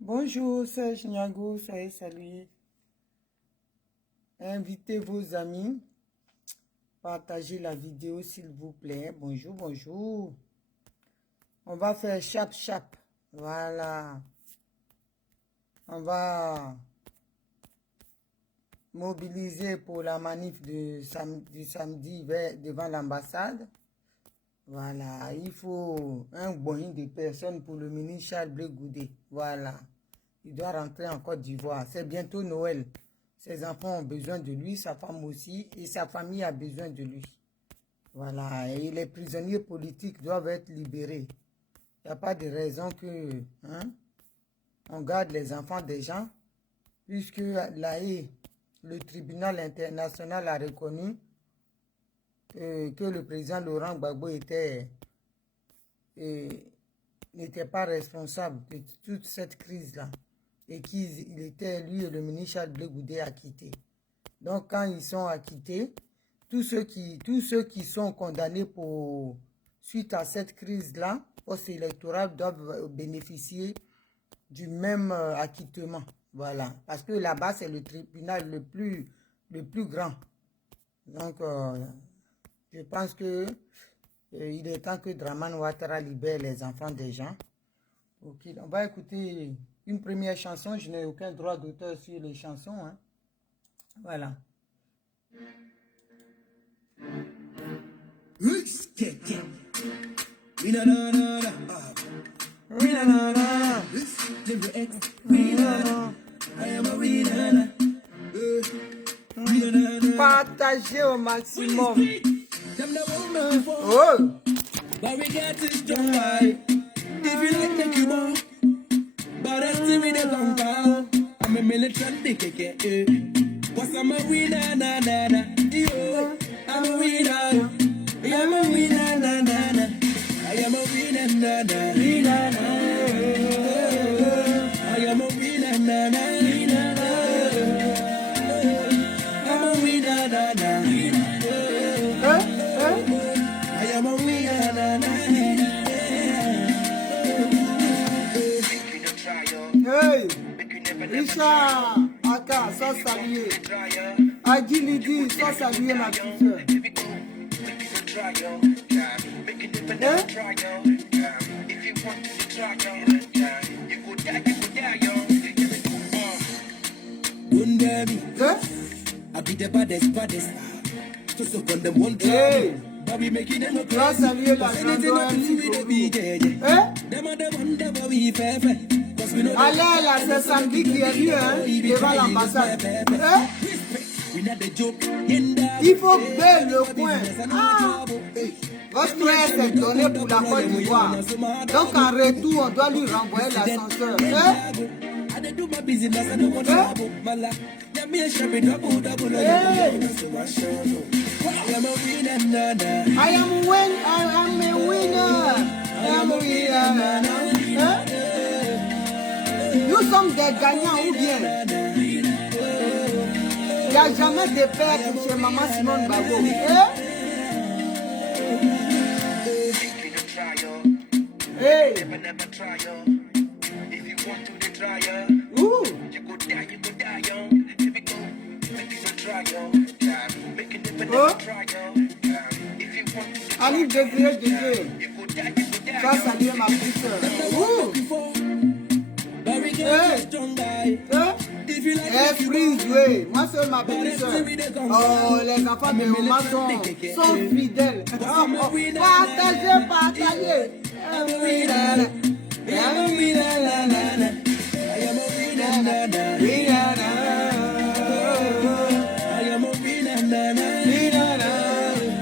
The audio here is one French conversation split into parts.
Bonjour, c'est Niago, salut. Invitez vos amis, partagez la vidéo s'il vous plaît. Bonjour. On va faire chap. Voilà. On va mobiliser pour la manif du samedi devant l'ambassade. Voilà, il faut un bohin de personnes pour le ministre Charles Blé Goudé. Voilà, il doit rentrer en Côte d'Ivoire. C'est bientôt Noël. Ses enfants ont besoin de lui, sa femme aussi, et sa famille a besoin de lui. Voilà, et les prisonniers politiques doivent être libérés. Il n'y a pas de raison que on garde les enfants des gens, puisque l'AE, le tribunal international a reconnu que le président Laurent Gbagbo n'était pas responsable de toute cette crise-là et qu'il était, lui et le ministre Charles Blé Goudé, acquittés. Donc, quand ils sont acquittés, tous ceux qui sont condamnés suite à cette crise-là, post-électorale, doivent bénéficier du même acquittement. Voilà. Parce que là-bas, c'est le tribunal le plus grand. Donc, je pense que il est temps que Dramane Ouattara libère les enfants des gens. Ok, on va écouter une première chanson. Je n'ai aucun droit d'auteur sur les chansons. Voilà. Partagez au maximum. Oh! But we get it strong right. If you like, make you move. But I still with a long power. I'm a militant, cause I'm a winner, Yo, I'm a winner. I'm a winner, I am a winner, I am a winner, I'm a winner, Hey, Richard, Aka, sans saluer. Agility, sans saluer ma petite soeur. I be the baddest. Just up on them one time. Hey, But we making them look sans saluer la anything grande up to with the BJ. Them are the one that we fair. Cause we know allez, là, c'est samedi qui est lieu, devant l'ambassade. we not the joke. Il faut baisser le coin. Votre frère s'est donné pour la Côte d'Ivoire. Donc, en retour, on doit lui renvoyer l'ascenseur. I do my business and no one trouble. My life, let me a shop it double. I am a winner, I am a winner. Nous sommes des gagnants ou bien? Il n'y a jamais de perte chez Maman Simone Gbagbo. Hey. Ouh. Oh. Ali Désiré. Ça, salut ma petite soeur. Ouh. Freeze, moi seul ma petite soeur. Oh, les enfants de maman sont fidèles. Partagez.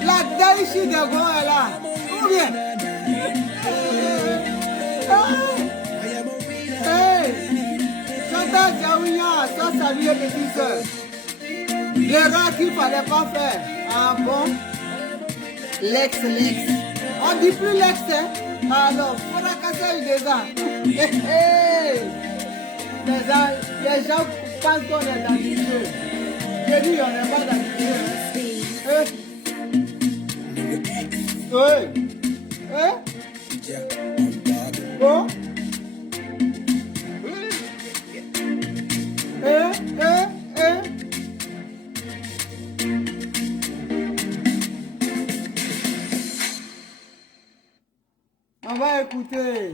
La Daïchi de Gouin est là. Ou bien? Chantal Jaounia, ça saluer les petites soeurs. L'erreur qu'il ne fallait pas faire. Ah bon? L'ex. On dit plus l'ex, hein? Alors, faut la casser déjà. Les gens pensent qu'on est dans le jeu. J'ai dit, on n'est pas dans le jeu. Oh? On va écouter.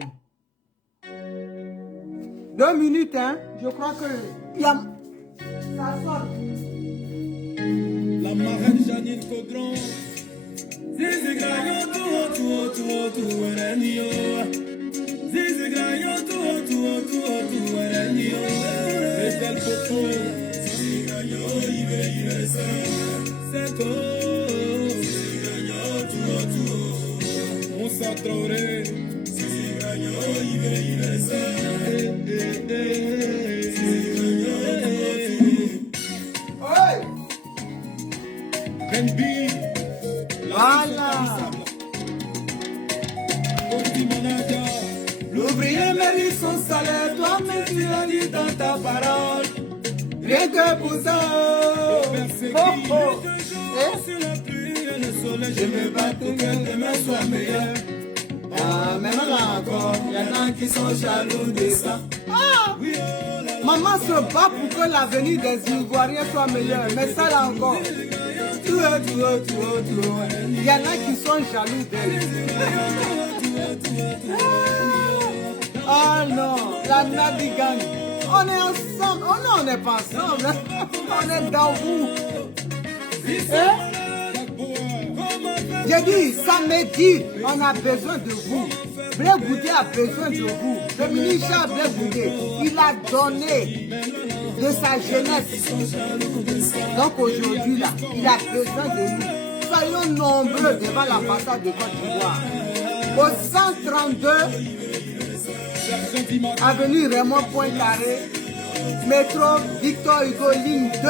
2 minutes, hein. Je crois que ça sort. La marraine Janine Codron. Zizi Grayon, tout, Erenio. Zizi Grayon, tout, Erenio. Et tel poteau. Zizi Grayon, il c'est quoi? Zizi Grayon, tout. On s'attraure. Zizi Grayon, il Zizi Grayon, Benbi. Voilà. L'ouvrier mérite son salaire, toi-même tu l'as dit dans ta parole. Rien que pour ça, sur la pluie et le soleil, je me bats pour que demain soit meilleur. Ah, même là encore, il y en a qui sont jaloux de ça. Ah! Oui, oh là là. Maman se bat pour que l'avenir des Ivoiriens soit meilleur. Mais ça là encore. Tout. Il y en a qui sont jaloux d'elle. Ah non, la Nadigang. On est ensemble. Oh non, on n'est pas ensemble. On est dans vous. J'ai dit, samedi, on a besoin de vous. Blé Goudé a besoin de vous. Le ministre Blé Goudé, il a donné de sa jeunesse. Donc aujourd'hui, là, il a besoin de nous. Soyons nombreux devant l'ambassade de Côte d'Ivoire. Au 132, avenue Raymond Poincaré, métro Victor Hugo, ligne 2.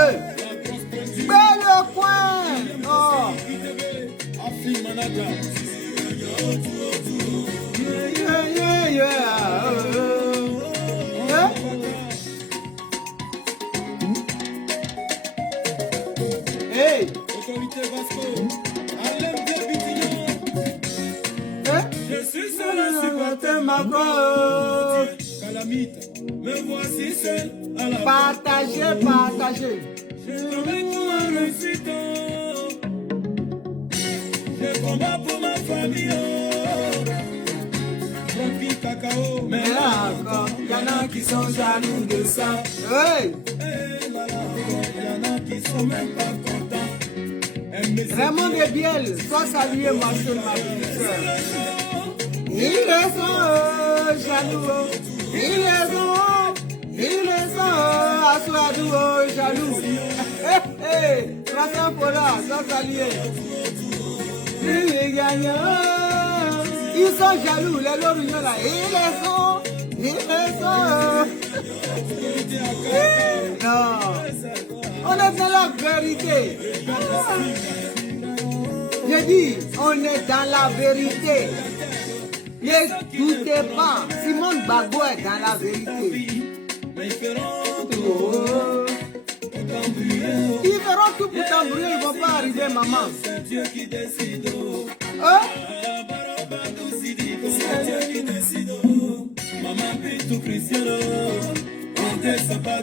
Belle coin! Oh! Hey! Autorité Vasco, Harlem Bitignon. Je suis seul à supporter ma cause. Calamite, me voici seul à la Partagez. Je travaille pour un récitant. Je combat pour ma famille. Tranquille cacao. Mais là encore, il y en a qui sont jaloux de ça. Hey! Et là encore, il y en a qui sont même pas contents. Raymond de Biel, sois salué, ma soeur, ma petite soeur. Ils sont jaloux. Ils sont jaloux. Hé, Vincent Fola, sois salué. Ils gagnent. Ils sont jaloux, les Lorignons là. Ils sont. Non. On est dans la vérité. Je dis, on est dans la vérité. Ne doutez pas, Simone Bagbo est dans la vérité. Oh. Ils feront tout pour t'embrouiller, ils ne vont pas arriver, maman. Hein?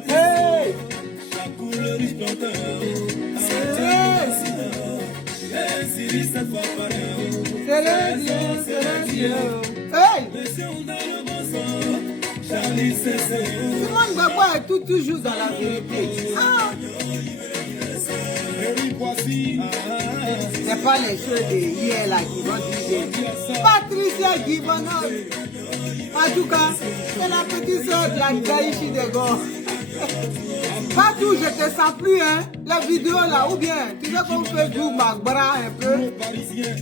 Hey! C'est le Dieu. Hey! Simone Bagbo est toujours dans la vérité. Ah! C'est pas les choses de hier là qui vont dire. Patricia Guibanov. En tout cas, c'est la petite soeur de la Gaïchi de Go. Partout, je te sens plus, hein. La vidéo là, ou bien, tu veux qu'on fait du Magbra un peu.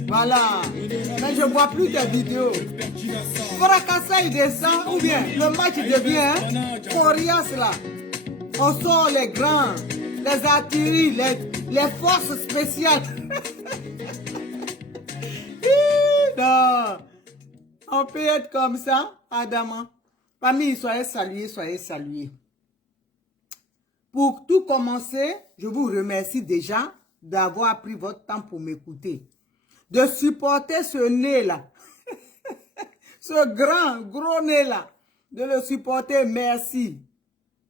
Voilà. Mais je vois plus tes vidéos. Fracassa, il descend, ou bien, le match devient, hein. Coriace là. On sort les grands, les artilleries, les forces spéciales. Non. On peut être comme ça, Adama. Famille, soyez salués, soyez salués. Pour tout commencer, je vous remercie déjà d'avoir pris votre temps pour m'écouter. De supporter ce nez-là. Ce grand, gros nez-là. De le supporter, merci.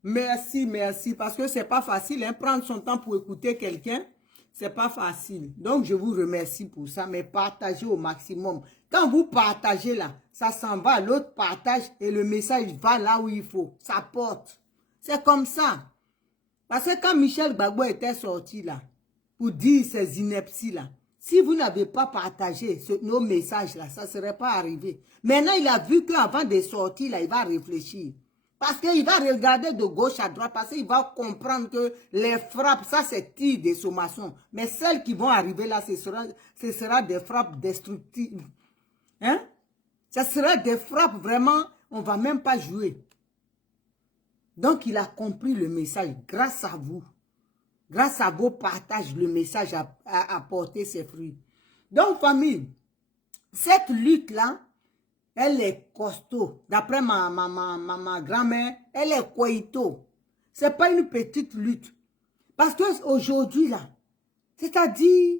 Merci, merci. Parce que c'est pas facile, hein, prendre son temps pour écouter quelqu'un, c'est pas facile. Donc, je vous remercie pour ça, mais partagez au maximum. Quand vous partagez là, ça s'en va, l'autre partage et le message va là où il faut. Ça porte. C'est comme ça. Parce que quand Michel Gbagbo était sorti là, pour dire ces inepties là, si vous n'avez pas partagé nos messages là, ça ne serait pas arrivé. Maintenant, il a vu qu'avant de sortir là, il va réfléchir. Parce qu'il va regarder de gauche à droite, parce qu'il va comprendre que les frappes, ça c'est tir de sommation. Mais celles qui vont arriver là, ce sera des frappes destructives. Hein? Ce sera des frappes vraiment, on ne va même pas jouer. Donc il a compris le message grâce à vous. Grâce à vos partages, le message a apporté ses fruits. Donc famille, cette lutte-là, elle est costaud. D'après ma grand-mère, elle est coïto. Ce n'est pas une petite lutte. Parce qu'aujourd'hui, là, c'est-à-dire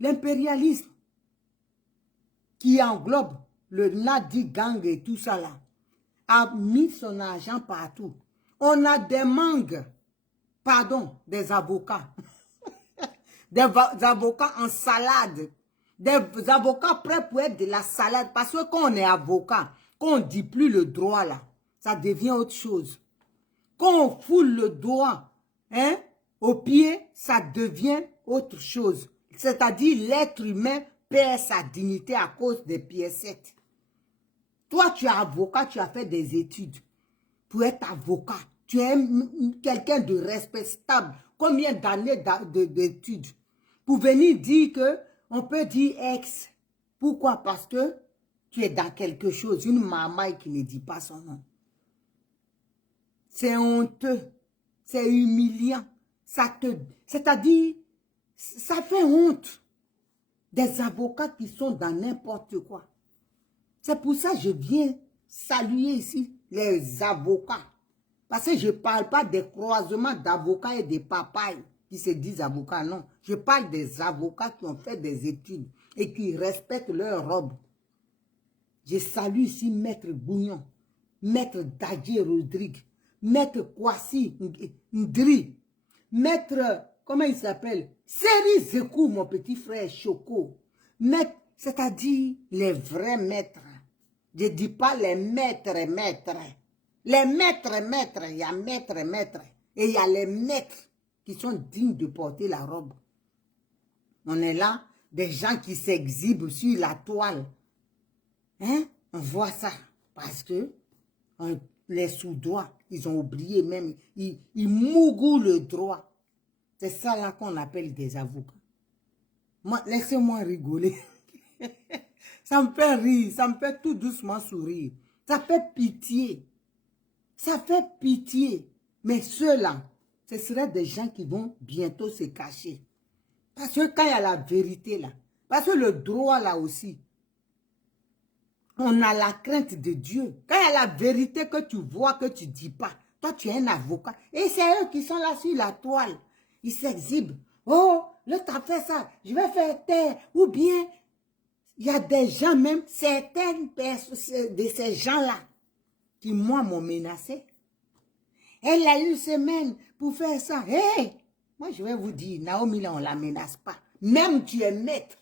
l'impérialisme qui englobe le Nadi Gang et tout ça, là, a mis son argent partout. On a des mangues, pardon, des avocats. Des avocats en salade. Des avocats prêts pour être de la salade. Parce que quand on est avocat, quand on ne dit plus le droit là, ça devient autre chose. Quand on foule le droit hein, au pied, ça devient autre chose. C'est-à-dire l'être humain perd sa dignité à cause des piécettes. Toi, tu es avocat, tu as fait des études pour être avocat. Tu es quelqu'un de respectable. Combien d'années d'études pour venir dire que on peut dire ex. Pourquoi? Parce que tu es dans quelque chose. Une mamaille qui ne dit pas son nom. C'est honteux. C'est humiliant. C'est-à-dire, ça fait honte. Des avocats qui sont dans n'importe quoi. C'est pour ça que je viens saluer ici les avocats. Parce que je ne parle pas des croisements d'avocats et des papayes qui se disent avocats, non. Je parle des avocats qui ont fait des études et qui respectent leur robe. Je salue ici Maître Bougnon, Maître Dadje Rodrigue, Maître Kwasi Ndri, Maître, comment il s'appelle? Seri Zekou, mon petit frère Choco. Maître, c'est-à-dire les vrais maîtres. Je ne dis pas les maîtres. Les maîtres, il y a maîtres. Et il y a les maîtres qui sont dignes de porter la robe. On est là, des gens qui s'exhibent sur la toile. Hein? On voit ça. Parce que les sous-droits, ils ont oublié même. Ils mougouent le droit. C'est ça là qu'on appelle des avocats. Laissez-moi rigoler. Ça me fait rire, ça me fait tout doucement sourire. Ça fait pitié. Ça fait pitié. Mais ceux-là, ce seraient des gens qui vont bientôt se cacher. Parce que quand il y a la vérité là, parce que le droit là aussi, on a la crainte de Dieu. Quand il y a la vérité que tu vois, que tu ne dis pas, toi tu es un avocat. Et c'est eux qui sont là sur la toile. Ils s'exhibent. Oh, l'autre a fait ça, je vais faire taire. Ou bien, il y a des gens même, certaines personnes de ces gens-là, qui moi m'ont menacé. Elle a eu une semaine pour faire ça. Hey, moi je vais vous dire, Naomi là on ne la menace pas. Même tu es maître.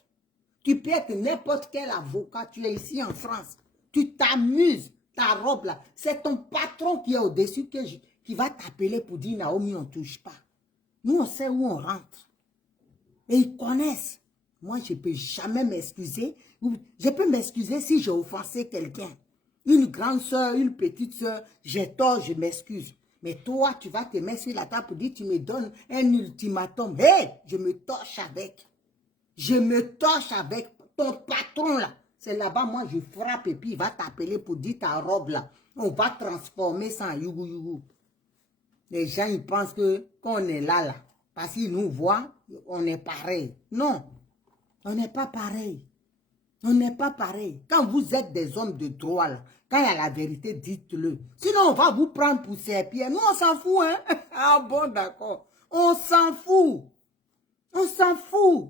Tu peux être n'importe quel avocat. Tu es ici en France. Tu t'amuses. Ta robe là. C'est ton patron qui est au-dessus qui va t'appeler pour dire Naomi on ne touche pas. Nous on sait où on rentre. Et ils connaissent. Moi je ne peux jamais m'excuser. Je peux m'excuser si j'ai offensé quelqu'un. Une grande soeur, une petite soeur, j'ai tort, je m'excuse. Mais toi, tu vas te mettre sur la table pour dire, tu me donnes un ultimatum. Hé, je me torche avec. Je me torche avec ton patron là. C'est là-bas, moi, je frappe et puis il va t'appeler pour dire ta robe là. On va transformer ça en yougou yougou. Les gens, ils pensent que quand on est là, parce qu'ils nous voient, on est pareil. Non, on n'est pas pareil. On n'est pas pareil. Quand vous êtes des hommes de droit, là, quand il y a la vérité, dites-le. Sinon, on va vous prendre pour ses pieds. Nous, on s'en fout, hein? Ah bon, d'accord. On s'en fout. On s'en fout.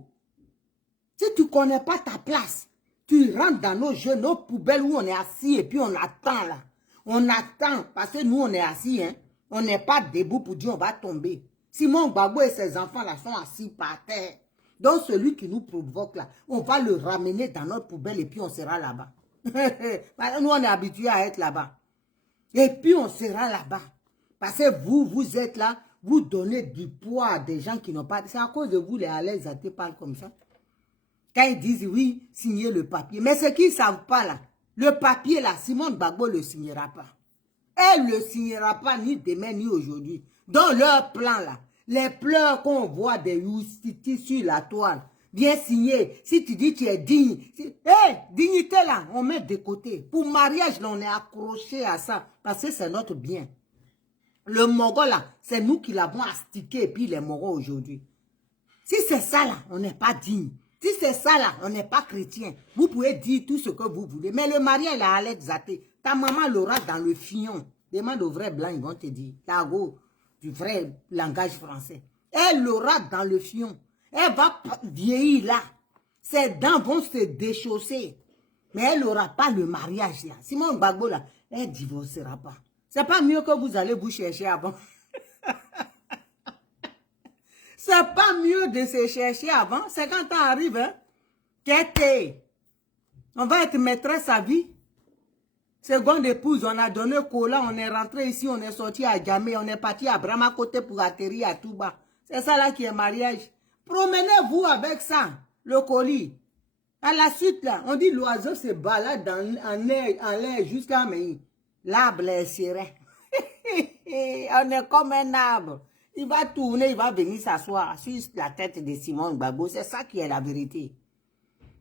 Si tu ne connais pas ta place, tu rentres dans nos jeux, nos poubelles où on est assis et puis on attend, là. On attend, parce que nous, on est assis, hein? On n'est pas debout pour dire on va tomber. Simon Gbagbo et ses enfants là sont assis par terre. Donc celui qui nous provoque là, on va le ramener dans notre poubelle et puis on sera là-bas. Nous on est habitués à être là-bas. Et puis on sera là-bas. Parce que vous êtes là, vous donnez du poids à des gens qui n'ont pas... C'est à cause de vous les Alex Até parlent comme ça. Quand ils disent oui, signez le papier. Mais ce qu'ils ne savent pas là, le papier là, Simon Gbagbo ne le signera pas. Elle ne le signera pas ni demain ni aujourd'hui. Dans leur plan là, les pleurs qu'on voit des Youstiti sur la toile, bien signé. Si tu dis que tu es digne, dignité là, on met de côté. Pour mariage là, on est accroché à ça parce que c'est notre bien. Le Mogol là, c'est nous qui l'avons astiqué et puis les Mogol aujourd'hui. Si c'est ça là, on n'est pas digne. Si c'est ça là, on n'est pas chrétien. Vous pouvez dire tout ce que vous voulez. Mais le mariage là, Alex Até, ta maman l'aura dans le fion. Demande aux vrais blancs, ils vont te dire. Tago, du vrai langage français. Elle l'aura dans le fion. Elle va vieillir là. Ses dents vont se déchausser. Mais elle n'aura pas le mariage là. Simon Gbagbo là, elle ne divorcera pas. C'est pas mieux que vous allez vous chercher avant. C'est pas mieux de se chercher avant. C'est quand tu arrives, hein, on va être maîtresse à vie. Seconde épouse, on a donné Kola, on est rentré ici, on est sorti à Djamé, on est parti à Brahma côté pour atterrir à Touba. C'est ça là qui est mariage. Promenez-vous avec ça, le colis. À la suite là, on dit l'oiseau se balade en l'air jusqu'à Meï. L'arbre est serein. On est comme un arbre. Il va tourner, il va venir s'asseoir sur la tête de Simon Gbagbo. C'est ça qui est la vérité.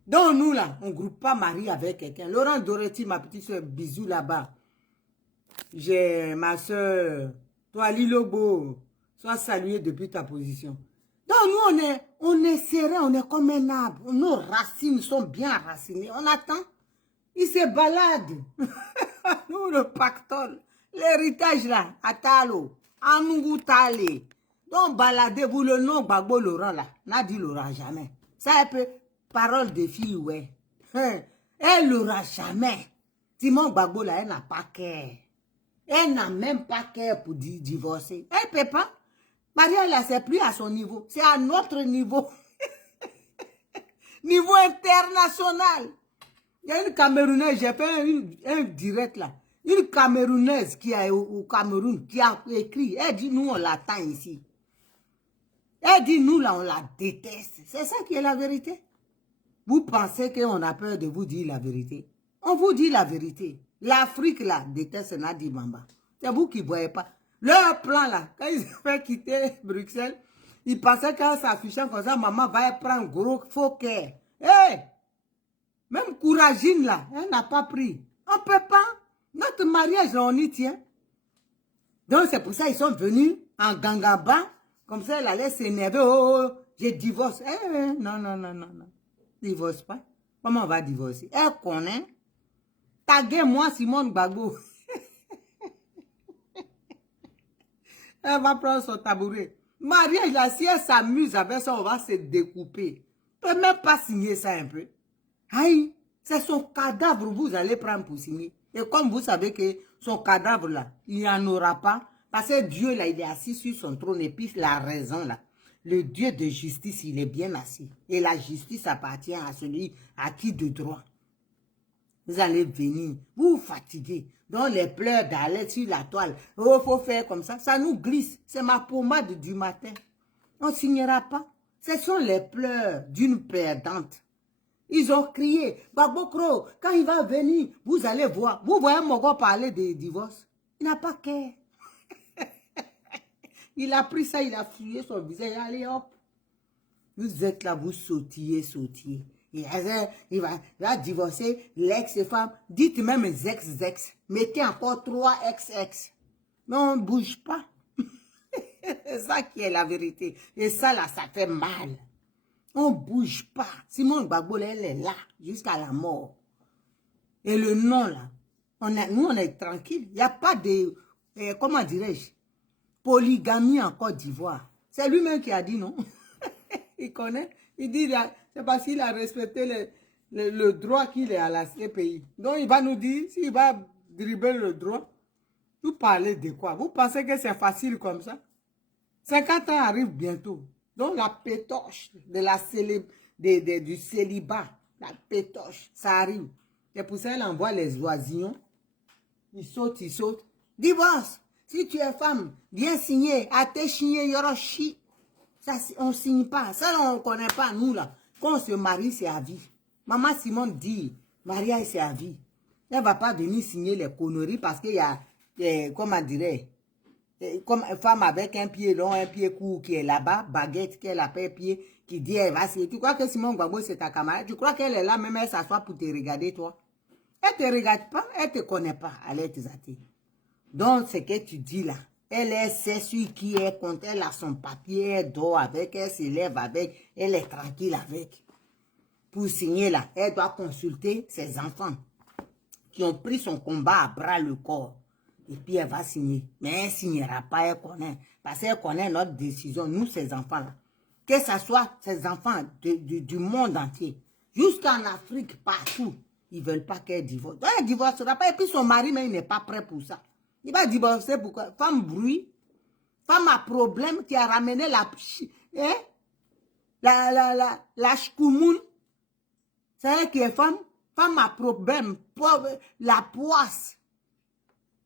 Donc nous là, on ne groupe pas Marie avec quelqu'un. Laurent Doretti, ma petite soeur, bisous là-bas. J'ai ma soeur, toi Lilobo, sois salué depuis ta position. Donc nous on est serré, on est comme un arbre. Nos racines sont bien racinées. On attend. Il se balade. Nous le pactole. L'héritage là, Atalo, Anungutale. Donc baladez-vous le nom Gbagbo Laurent là. N'a dit Laurent jamais. Ça un peu parole de fille, ouais. Elle l'aura jamais. Simon Gbagbo là, elle n'a pas cœur. Elle n'a même pas cœur pour divorcer. Elle ne peut pas. Maria là, c'est plus à son niveau. C'est à notre niveau. Niveau international. Il y a une Camerounaise, j'ai fait un direct là. Une Camerounaise qui est au Cameroun, qui a écrit, elle dit nous on l'attend ici. Elle dit nous là on la déteste. C'est ça qui est la vérité. Vous pensez qu'on a peur de vous dire la vérité? On vous dit la vérité. L'Afrique là déteste Nadi Bamba. C'est vous qui ne voyez pas. Leur plan là, quand ils ont fait quitter Bruxelles, ils pensaient qu'en s'affichant comme ça, maman va prendre gros faux cœur. Hey! Même Couragine là, elle n'a pas pris. On ne peut pas. Notre mariage, là, on y tient. Donc c'est pour ça qu'ils sont venus en gangaba. Comme ça, elle allait s'énerver. Oh, je divorce. Non. Divorce pas. Comment on va divorcer? Elle connaît. Taguez moi, Simon Gbagbo. Elle va prendre son tabouret. Mariage, là, si elle s'amuse avec ça, on va se découper. On ne peut même pas signer ça un peu. Aïe, c'est son cadavre que vous allez prendre pour signer. Et comme vous savez que son cadavre là, il n'y en aura pas. Parce que Dieu là, il est assis sur son trône et puis la raison là. Le Dieu de justice, il est bien assis. Et la justice appartient à celui à qui de droit. Vous allez venir, vous vous fatiguez. Donc les pleurs d'aller sur la toile. Oh, il faut faire comme ça. Ça nous glisse. C'est ma pommade du matin. On ne signera pas. Ce sont les pleurs d'une perdante. Ils ont crié, Gbagbo Kro, quand il va venir, vous allez voir. Vous voyez Mogo parler de divorce. Il n'a pas cœur. Il a pris ça, il a fouillé son visage. Allez hop. Vous êtes là, vous sautillez. Il va divorcer l'ex-femme. Dites même ex. Mettez encore 3 ex. Mais on ne bouge pas. C'est ça qui est la vérité. Et ça là, ça fait mal. On ne bouge pas. Simon Gbagbo, elle est là, jusqu'à la mort. Et le nom, là, nous, on est tranquille. Il n'y a pas de, comment dirais-je, polygamie en Côte d'Ivoire. C'est lui-même qui a dit non. Il connaît. Il dit, c'est parce qu'il a respecté le droit qu'il est à la CPI. Donc, il va nous dire, s'il va dribbler le droit, Vous parlez de quoi? Vous pensez que c'est facile comme ça? 50 ans arrivent bientôt. Donc la pétoche du célibat, la pétoche, ça arrive. C'est pour ça qu'elle envoie les oisillons. Ils sautent, ils sautent. Divorce. Si tu es femme, viens signer. À tes chiens, yoroshi. Ça, on ne signe pas. Ça, on ne connaît pas, nous, là. Quand on se marie, c'est à vie. Maman Simone dit, mariage, c'est à vie. Elle ne va pas venir signer les conneries parce qu'il y a, comment dirait, comme une femme avec un pied long, un pied court qui est là-bas, baguette, qui est là, pied, qui dit, elle va signer. Tu crois que Simone Gbagbo, c'est ta camarade? Tu crois qu'elle est là, même elle s'assoit pour te regarder, toi? Elle ne te regarde pas, elle ne te connaît pas. Elle est exatée. Donc, ce que tu dis là, elle sait sur qui elle compte, elle a son papier, elle dort avec, elle se lève avec, elle est tranquille avec. Pour signer là, elle doit consulter ses enfants qui ont pris son combat à bras le corps. Et puis elle va signer. Mais elle ne signera pas, elle connaît. Parce qu'elle connaît notre décision, nous, ces enfants-là. Que ce soit ces enfants du monde entier, jusqu'en Afrique, partout, ils ne veulent pas qu'elle divorce. Donc elle ne divorcera pas. Et puis son mari, mais il n'est pas prêt pour ça. Il va divorcer pourquoi? Femme bruit, femme à problème qui a ramené la chkoumoun. C'est elle qui est femme à problème, pauvre, la poisse.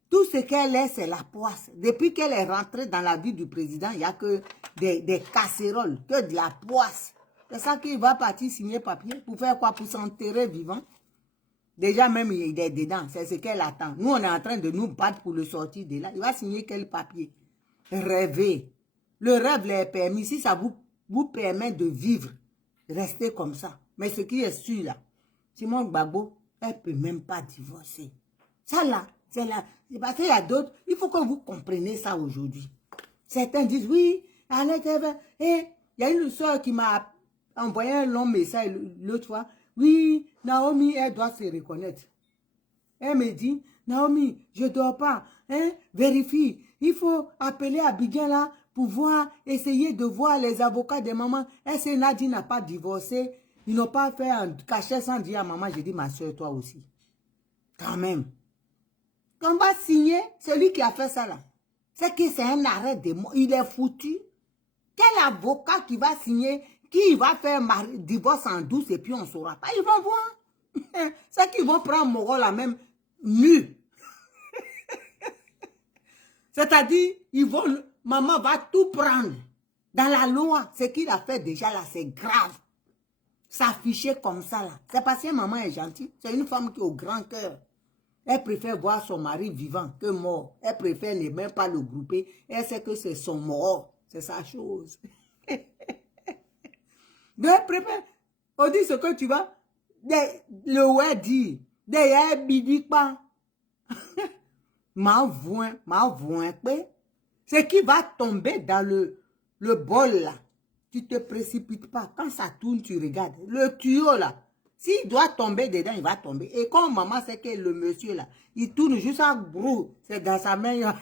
Tout ce qu'elle est, c'est la poisse. Depuis qu'elle est rentrée dans la vie du président, il n'y a que des casseroles, que de la poisse. C'est ça qu'il va partir signer papier. Pour faire quoi? Pour s'enterrer vivant. Déjà même, il est dedans. C'est ce qu'elle attend. Nous, on est en train de nous battre pour le sortir de là. Il va signer quel papier? Rêver. Le rêve est permis. Si ça vous permet de vivre, restez comme ça. Mais ce qui est sûr là, Simone Gbagbo, elle ne peut même pas divorcer. Ça là, c'est là. Parce qu'il y a d'autres. Il faut que vous compreniez ça aujourd'hui. Certains disent, oui, Annette, il y a une soeur qui m'a envoyé un long message l'autre fois. Oui, Naomi, elle doit se reconnaître. Elle me dit, Naomi, je ne dors pas. Hein? Vérifie. Il faut appeler Abidjan là pour essayer de voir les avocats de maman. Est-ce que Nadine n'a pas divorcé? Ils n'ont pas fait un cachet sans dire à maman. J'ai dit, ma soeur, toi aussi. Quand même. Quand on va signer, celui qui a fait ça là, c'est que c'est un arrêt de mort. Il est foutu. Quel avocat qui va signer, qui va faire divorce en douce et puis on ne saura pas. Ils vont voir. C'est qu'ils vont prendre mon rôle là même nu. C'est-à-dire, maman va tout prendre. Dans la loi, ce qu'il a fait déjà là, c'est grave. S'afficher comme ça là. C'est parce que maman est gentille. C'est une femme qui est au grand cœur. Elle préfère voir son mari vivant que mort. Elle préfère ne même pas le grouper. Elle sait que c'est son mort. C'est sa chose. Donc, elle préfère. On dit ce que tu vas. Le ouais dit. D'ailleurs, bidi pas. Ma voix. Ce qui va tomber dans le bol là. Tu te précipites pas. Quand ça tourne, tu regardes. Le tuyau là. S'il doit tomber dedans, il va tomber. Et quand maman sait que le monsieur là, il tourne juste à brou, c'est dans sa main. Elle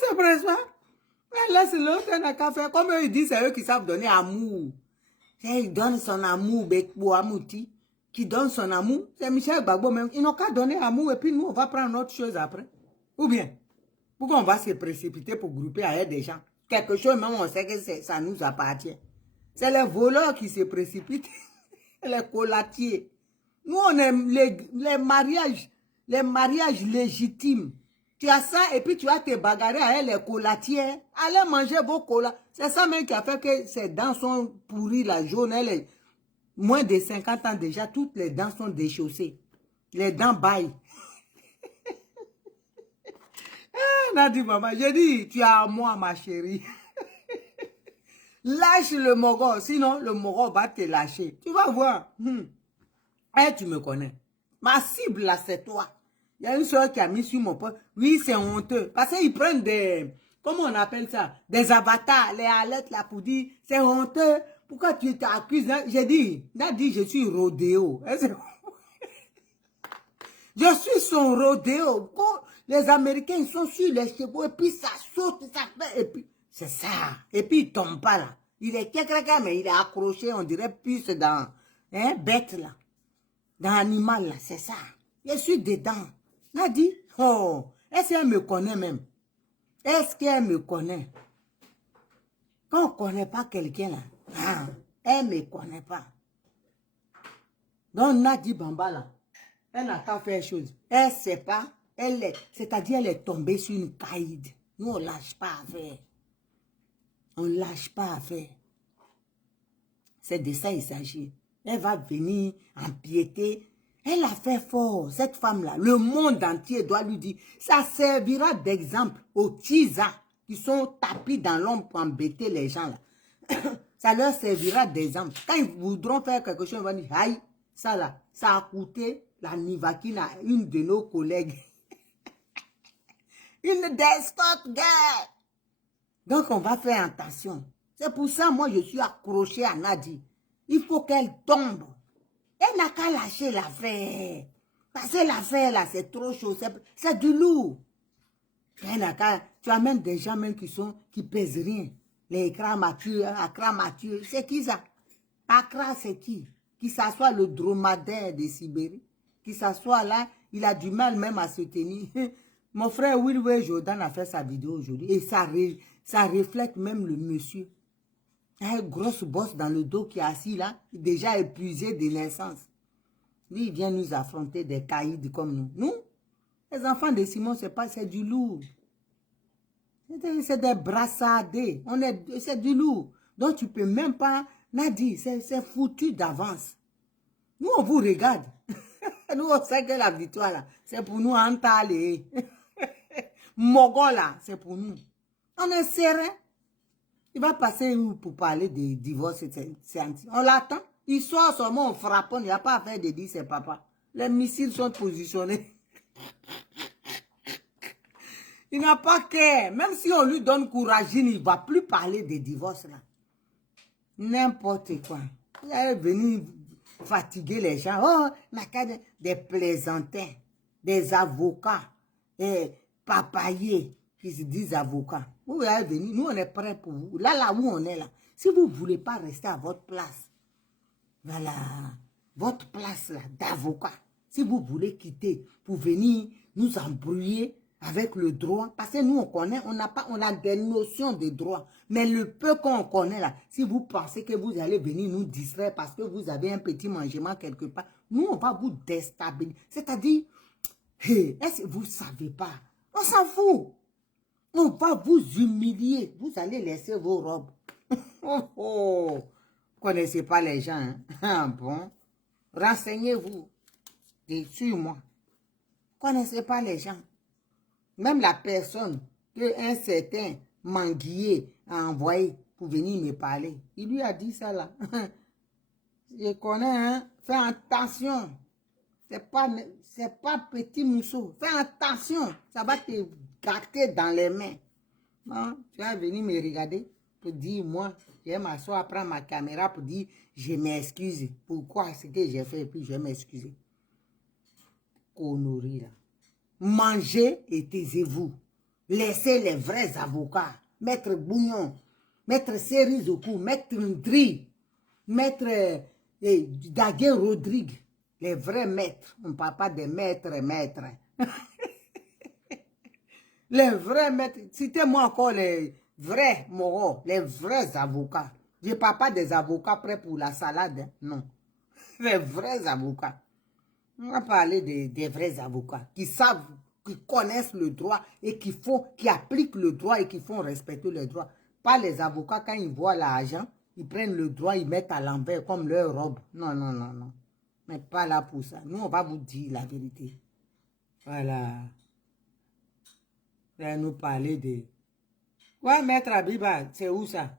se presse pas. Elle laisse l'autre, elle n'a qu'à faire. Comme eux, ils disent, c'est eux qui savent donner amour. Ils donnent son amour, Bekbo Amouti, qui donne son amour. C'est Michel Gbagbo même. Ils n'ont qu'à donner amour et puis nous, on va prendre autre chose après. Ou bien, pourquoi on va se précipiter pour grouper à elle des gens? Quelque chose, même on sait que ça nous appartient. C'est les voleurs qui se précipitent. Les colatiers. Nous, on aime les mariages légitimes. Tu as ça et puis tu vas te bagarrer avec les colatiers. Allez manger vos colas. C'est ça même qui a fait que ses dents sont pourries, la jaune. Elle est moins de 50 ans déjà, toutes les dents sont déchaussées. Les dents baillent. On a dit, maman, j'ai dit, tu as à moi, ma chérie. Lâche le mogol, sinon le mogol va te lâcher. Tu vas voir. Eh, tu me connais. Ma cible là, c'est toi. Il y a une soeur qui a mis sur mon poste. Oui, c'est honteux. Parce qu'ils prennent des... Comment on appelle ça? Des avatars, les alertes là pour dire, c'est honteux. Pourquoi tu t'accuses? J'ai dit, je suis rodéo. Je suis son rodéo. Les Américains, ils sont sur les chevaux et puis ça saute, ça fait, et puis... C'est ça. Et puis, il ne tombe pas là. Il est quelqu'un, mais il est accroché, on dirait plus dans, bête là. Dans animal là, c'est ça. Je suis dedans. Elle a dit, oh, Est-ce qu'elle me connaît même? Est-ce qu'elle me connaît? Quand on ne connaît pas quelqu'un là, elle ne me connaît pas. Donc Nadi Bamba là, elle n'a qu'à faire chose. Elle ne sait pas, c'est-à-dire elle est tombée sur une caïd. Nous on ne lâche pas à faire. On ne lâche pas à faire. C'est de ça il s'agit. Elle va venir empiéter. Elle a fait fort, cette femme-là. Le monde entier doit lui dire, ça servira d'exemple aux Tisa qui sont tapis dans l'ombre pour embêter les gens là. Ça leur servira d'exemple. Quand ils voudront faire quelque chose, ils vont dire, aïe, ça là, ça a coûté la Nivakine à une de nos collègues. Une despote guerre. Donc on va faire attention. C'est pour ça, moi, je suis accroché à Nadi. Il faut qu'elle tombe. Elle n'a qu'à lâcher l'affaire. Parce que l'affaire, là, c'est trop chaud. C'est du lourd. Elle n'a qu'à... Tu as même des gens même qui pèsent rien. Les Accra Mathieu. C'est qui ça? Accra, c'est qui? Qui s'assoit le dromadaire de Sibérie. Qui s'assoit là, il a du mal même à se tenir. Mon frère Wilway Jordan a fait sa vidéo aujourd'hui. Et ça reflète même le monsieur. Un grosse bosse dans le dos qui est assis là, déjà épuisé de naissance. Lui, il vient nous affronter des caïds comme nous. Nous, les enfants de Simon, c'est du lourd. C'est des brassardés. C'est du lourd. Donc, tu peux même pas... Nadi, c'est foutu d'avance. Nous, on vous regarde. Nous, on sait que la victoire, là, c'est pour nous entaler. Mogol, là, c'est pour nous. On est serein. Il va passer où pour parler de divorce? On l'attend. Il sort seulement, on frappe. Il n'y a pas à faire de dire c'est papa. Les missiles sont positionnés. Il n'a pas qu'à. Même si on lui donne courage, il ne va plus parler de divorce là. N'importe quoi. Il est venu fatiguer les gens. Oh, des plaisantins, des avocats, des papayers qui se disent avocats. Vous allez venir, nous on est prêts pour vous. Là où on est là. Si vous ne voulez pas rester à votre place, voilà, votre place là d'avocat. Si vous voulez quitter pour venir nous embrouiller avec le droit, parce que nous on connaît, on a des notions de droit. Mais le peu qu'on connaît là, si vous pensez que vous allez venir nous distraire parce que vous avez un petit mangement quelque part, nous on va vous déstabiliser. C'est-à-dire, est-ce que vous ne savez pas? On s'en fout. On va vous humilier. Vous allez laisser vos robes. Vous connaissez pas les gens. Hein? Bon. Renseignez-vous sur moi. Connaissez pas les gens. Même la personne qu'un certain Manguier a envoyé pour venir me parler. Il lui a dit ça là. Je connais, hein. Fais attention. C'est pas petit mousseau. Fais attention. Ça va te gâter dans les mains. Non, tu vas venir me regarder pour dire, moi, je vais m'asseoir, prendre ma caméra pour dire, je m'excuse. Pourquoi ce que j'ai fait et puis je vais m'excuser. Connerie là. Mangez et taisez-vous. Laissez les vrais avocats. Maître Bougnon, Maître Serizoku, Maître Ndri, Maître Daguet Rodrigue. Les vrais maîtres. On ne parle pas des maîtres. Les vrais maîtres. Citez-moi encore les vrais moraux, les vrais avocats. Je ne parle pas des avocats prêts pour la salade. Hein. Non. Les vrais avocats. On va parler des vrais avocats qui savent, qui connaissent le droit et qui appliquent le droit et qui font respecter le droit. Pas les avocats, quand ils voient l'argent, ils prennent le droit, ils mettent à l'envers comme leur robe. Non, non, non, non. Mais pas là pour ça. Nous, on va vous dire la vérité. Voilà. Elle nous parler de... Ouais, Maître Abiba, c'est où ça?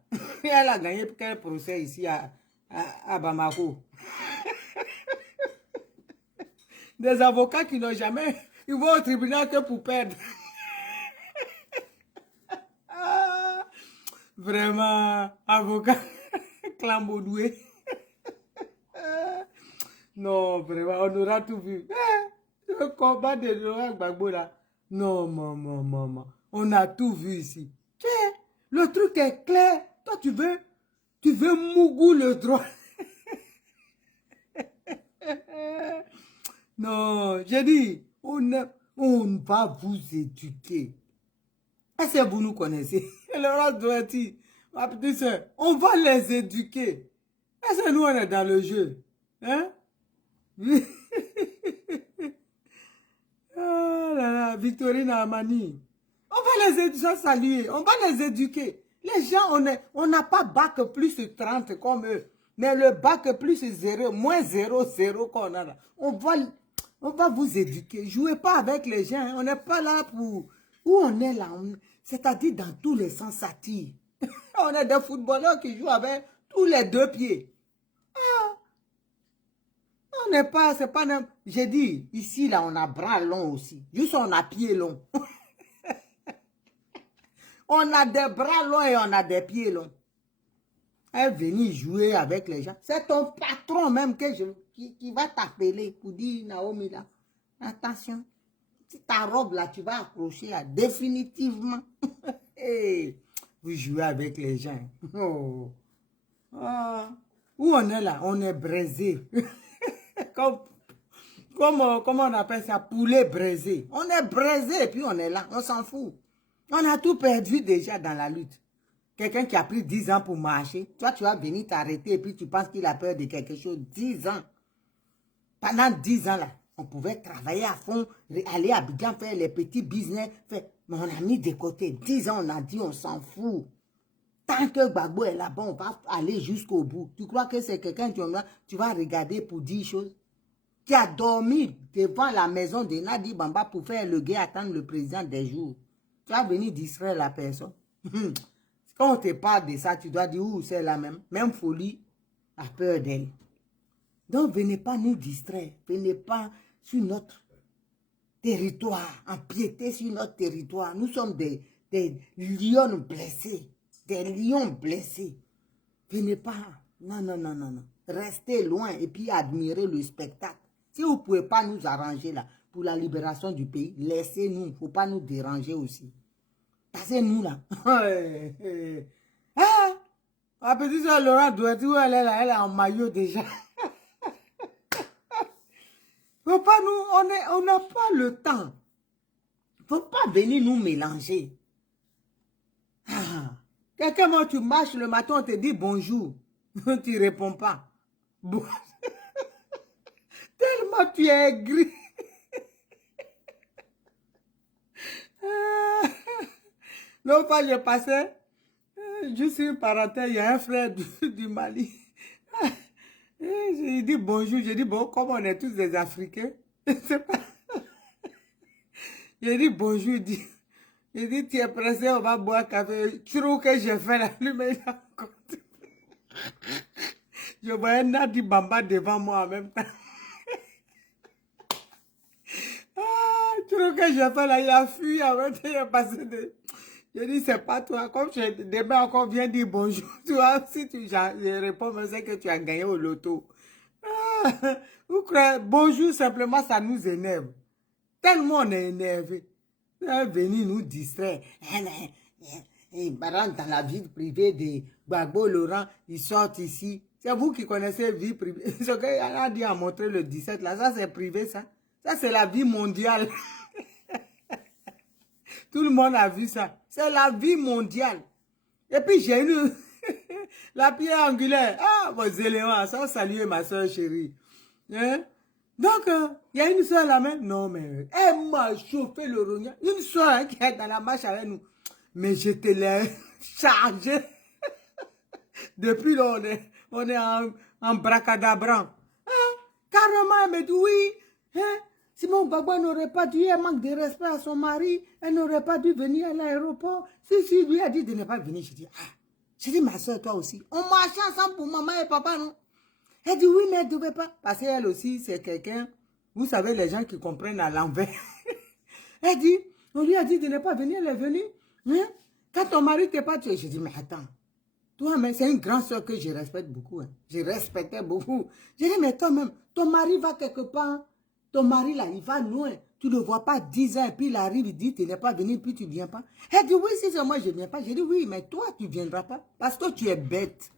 Elle a gagné quel procès ici à Bamako? Des avocats qui n'ont jamais... Ils vont au tribunal que pour perdre. Vraiment, avocat clambodoué. Non, vraiment, on aura tout vu. Le combat de Laurent Gbagbo là. Non, maman. On a tout vu ici. Tiens, le truc est clair. Toi, tu veux mougou le droit. Non, j'ai dit, On va vous éduquer. Est-ce que vous nous connaissez? Laurent Douetti, ma petite soeur, on va les éduquer. Est-ce que nous, on est dans le jeu? Hein? Oh là là, Victorine Amani. On va les éduquer, saluer, on va les éduquer. Les gens, on n'a pas bac plus 30 comme eux. Mais le bac plus 0, moins 0, 0 qu'on a là. On va vous éduquer. Jouez pas avec les gens. On n'est pas là pour... Où on est là? C'est-à-dire dans tous les sens, ça tire. On est des footballeurs qui jouent avec tous les deux pieds. Ah, on n'est pas... C'est pas... J'ai dit, ici, là, on a bras longs aussi. Juste, on a pieds longs. On a des bras longs et on a des pieds longs. Elle venir jouer avec les gens. C'est ton patron même qui va t'appeler pour dire, Naomi, là, attention, si ta robe, là, tu vas accrocher, là, définitivement. Hey, vous jouez avec les gens. Oh. Oh. Où on est là? On est braisé. Comment on appelle ça? Poulet braisé. On est braisé et puis on est là. On s'en fout. On a tout perdu déjà dans la lutte. Quelqu'un qui a pris 10 ans pour marcher, toi, tu vas venir t'arrêter et puis tu penses qu'il a peur de quelque chose. 10 ans. Pendant 10 ans, là, on pouvait travailler à fond, aller à Abidjan, faire les petits business. Mais on a mis de côté. 10 ans, on a dit, on s'en fout. Tant que Gbagbo est là-bas, on va aller jusqu'au bout. Tu crois que c'est quelqu'un qui tu vas regarder pour 10 choses? Qui a dormi devant la maison de Nadi Bamba pour faire le guet attendre le président des jours. Tu vas venir distraire la personne. Quand on te parle de ça, tu dois dire, où c'est la même folie, a peur d'elle. Donc, venez pas nous distraire. Venez pas sur notre territoire, empiéter sur notre territoire. Nous sommes des lions blessés. Des lions blessés. Venez pas. Non, non, non, non, non. Restez loin et puis admirez le spectacle. Si vous ne pouvez pas nous arranger là, pour la libération du pays, laissez-nous. Il ne faut pas nous déranger aussi. Passez-nous là. Ah! Ma petite soeur Laurent Douetti, où elle est là? Elle est en maillot déjà. Faut pas nous, on n'a pas le temps. Faut pas venir nous mélanger. Ah. Quelqu'un, moi, tu marches le matin, on te dit bonjour. Tu réponds pas. Bon. Tellement tu es gris. L'autre fois, je passais, juste une parenthèse, il y a un frère du Mali. Il dit bonjour, je dis bon, comme on est tous des Africains, je dis bonjour, il dit tu es pressé, on va boire café. Tu trouves que j'ai fait la lumière? Je voyais Nadi Bamba devant moi en même temps. Tu trouves que j'ai fait là, il a fui, en même temps, il est passé de... Je dis, c'est pas toi. Comme demain encore, viens dire bonjour. Tu vois, si je réponds, mais c'est que tu as gagné au loto. Vous croyez, bonjour, simplement, ça nous énerve. Tellement on est énervé. Venir nous distraire. Par exemple, dans la vie privée de Gbagbo Laurent, ils sortent ici. C'est vous qui connaissez la vie privée. Ce qu'elle a dit à montrer le 17, là, ça c'est privé, ça. Ça, c'est la vie mondiale. Tout le monde a vu ça. C'est la vie mondiale. Et puis, j'ai une... la pierre angulaire. Ah, vos éléments, ça, saluer ma soeur chérie. Hein? Donc, il y a une soeur là-même. Non, mais elle m'a chauffé le rognon. Une soeur hein, qui est dans la marche avec nous. Mais je te l'ai chargé. Depuis là, on est en bracadabran. Hein? Carrément, elle me dit oui. Hein? Simone Gbagbo n'aurait pas dû, elle manque de respect à son mari, elle n'aurait pas dû venir à l'aéroport. Si, lui a dit de ne pas venir, je dis, ma soeur, toi aussi, on marchait ensemble pour maman et papa, non? Elle dit, oui, mais elle ne devait pas. Parce qu'elle aussi, c'est quelqu'un, vous savez, les gens qui comprennent à l'envers. Elle dit, on lui a dit de ne pas venir, elle est venue. Hein? Quand ton mari t'est pas tué, je dis, mais attends, toi, mais c'est une grande soeur que je respecte beaucoup. Hein. Je respectais beaucoup. Je dis, mais toi-même, ton mari va quelque part. Ton mari, là, il va loin. Tu ne le vois pas 10 ans, et puis il arrive, il dit, tu n'es pas venu, puis tu ne viens pas. Elle dit, oui, si c'est moi, je ne viens pas. J'ai dit, oui, mais toi, tu ne viendras pas. Parce que tu es bête.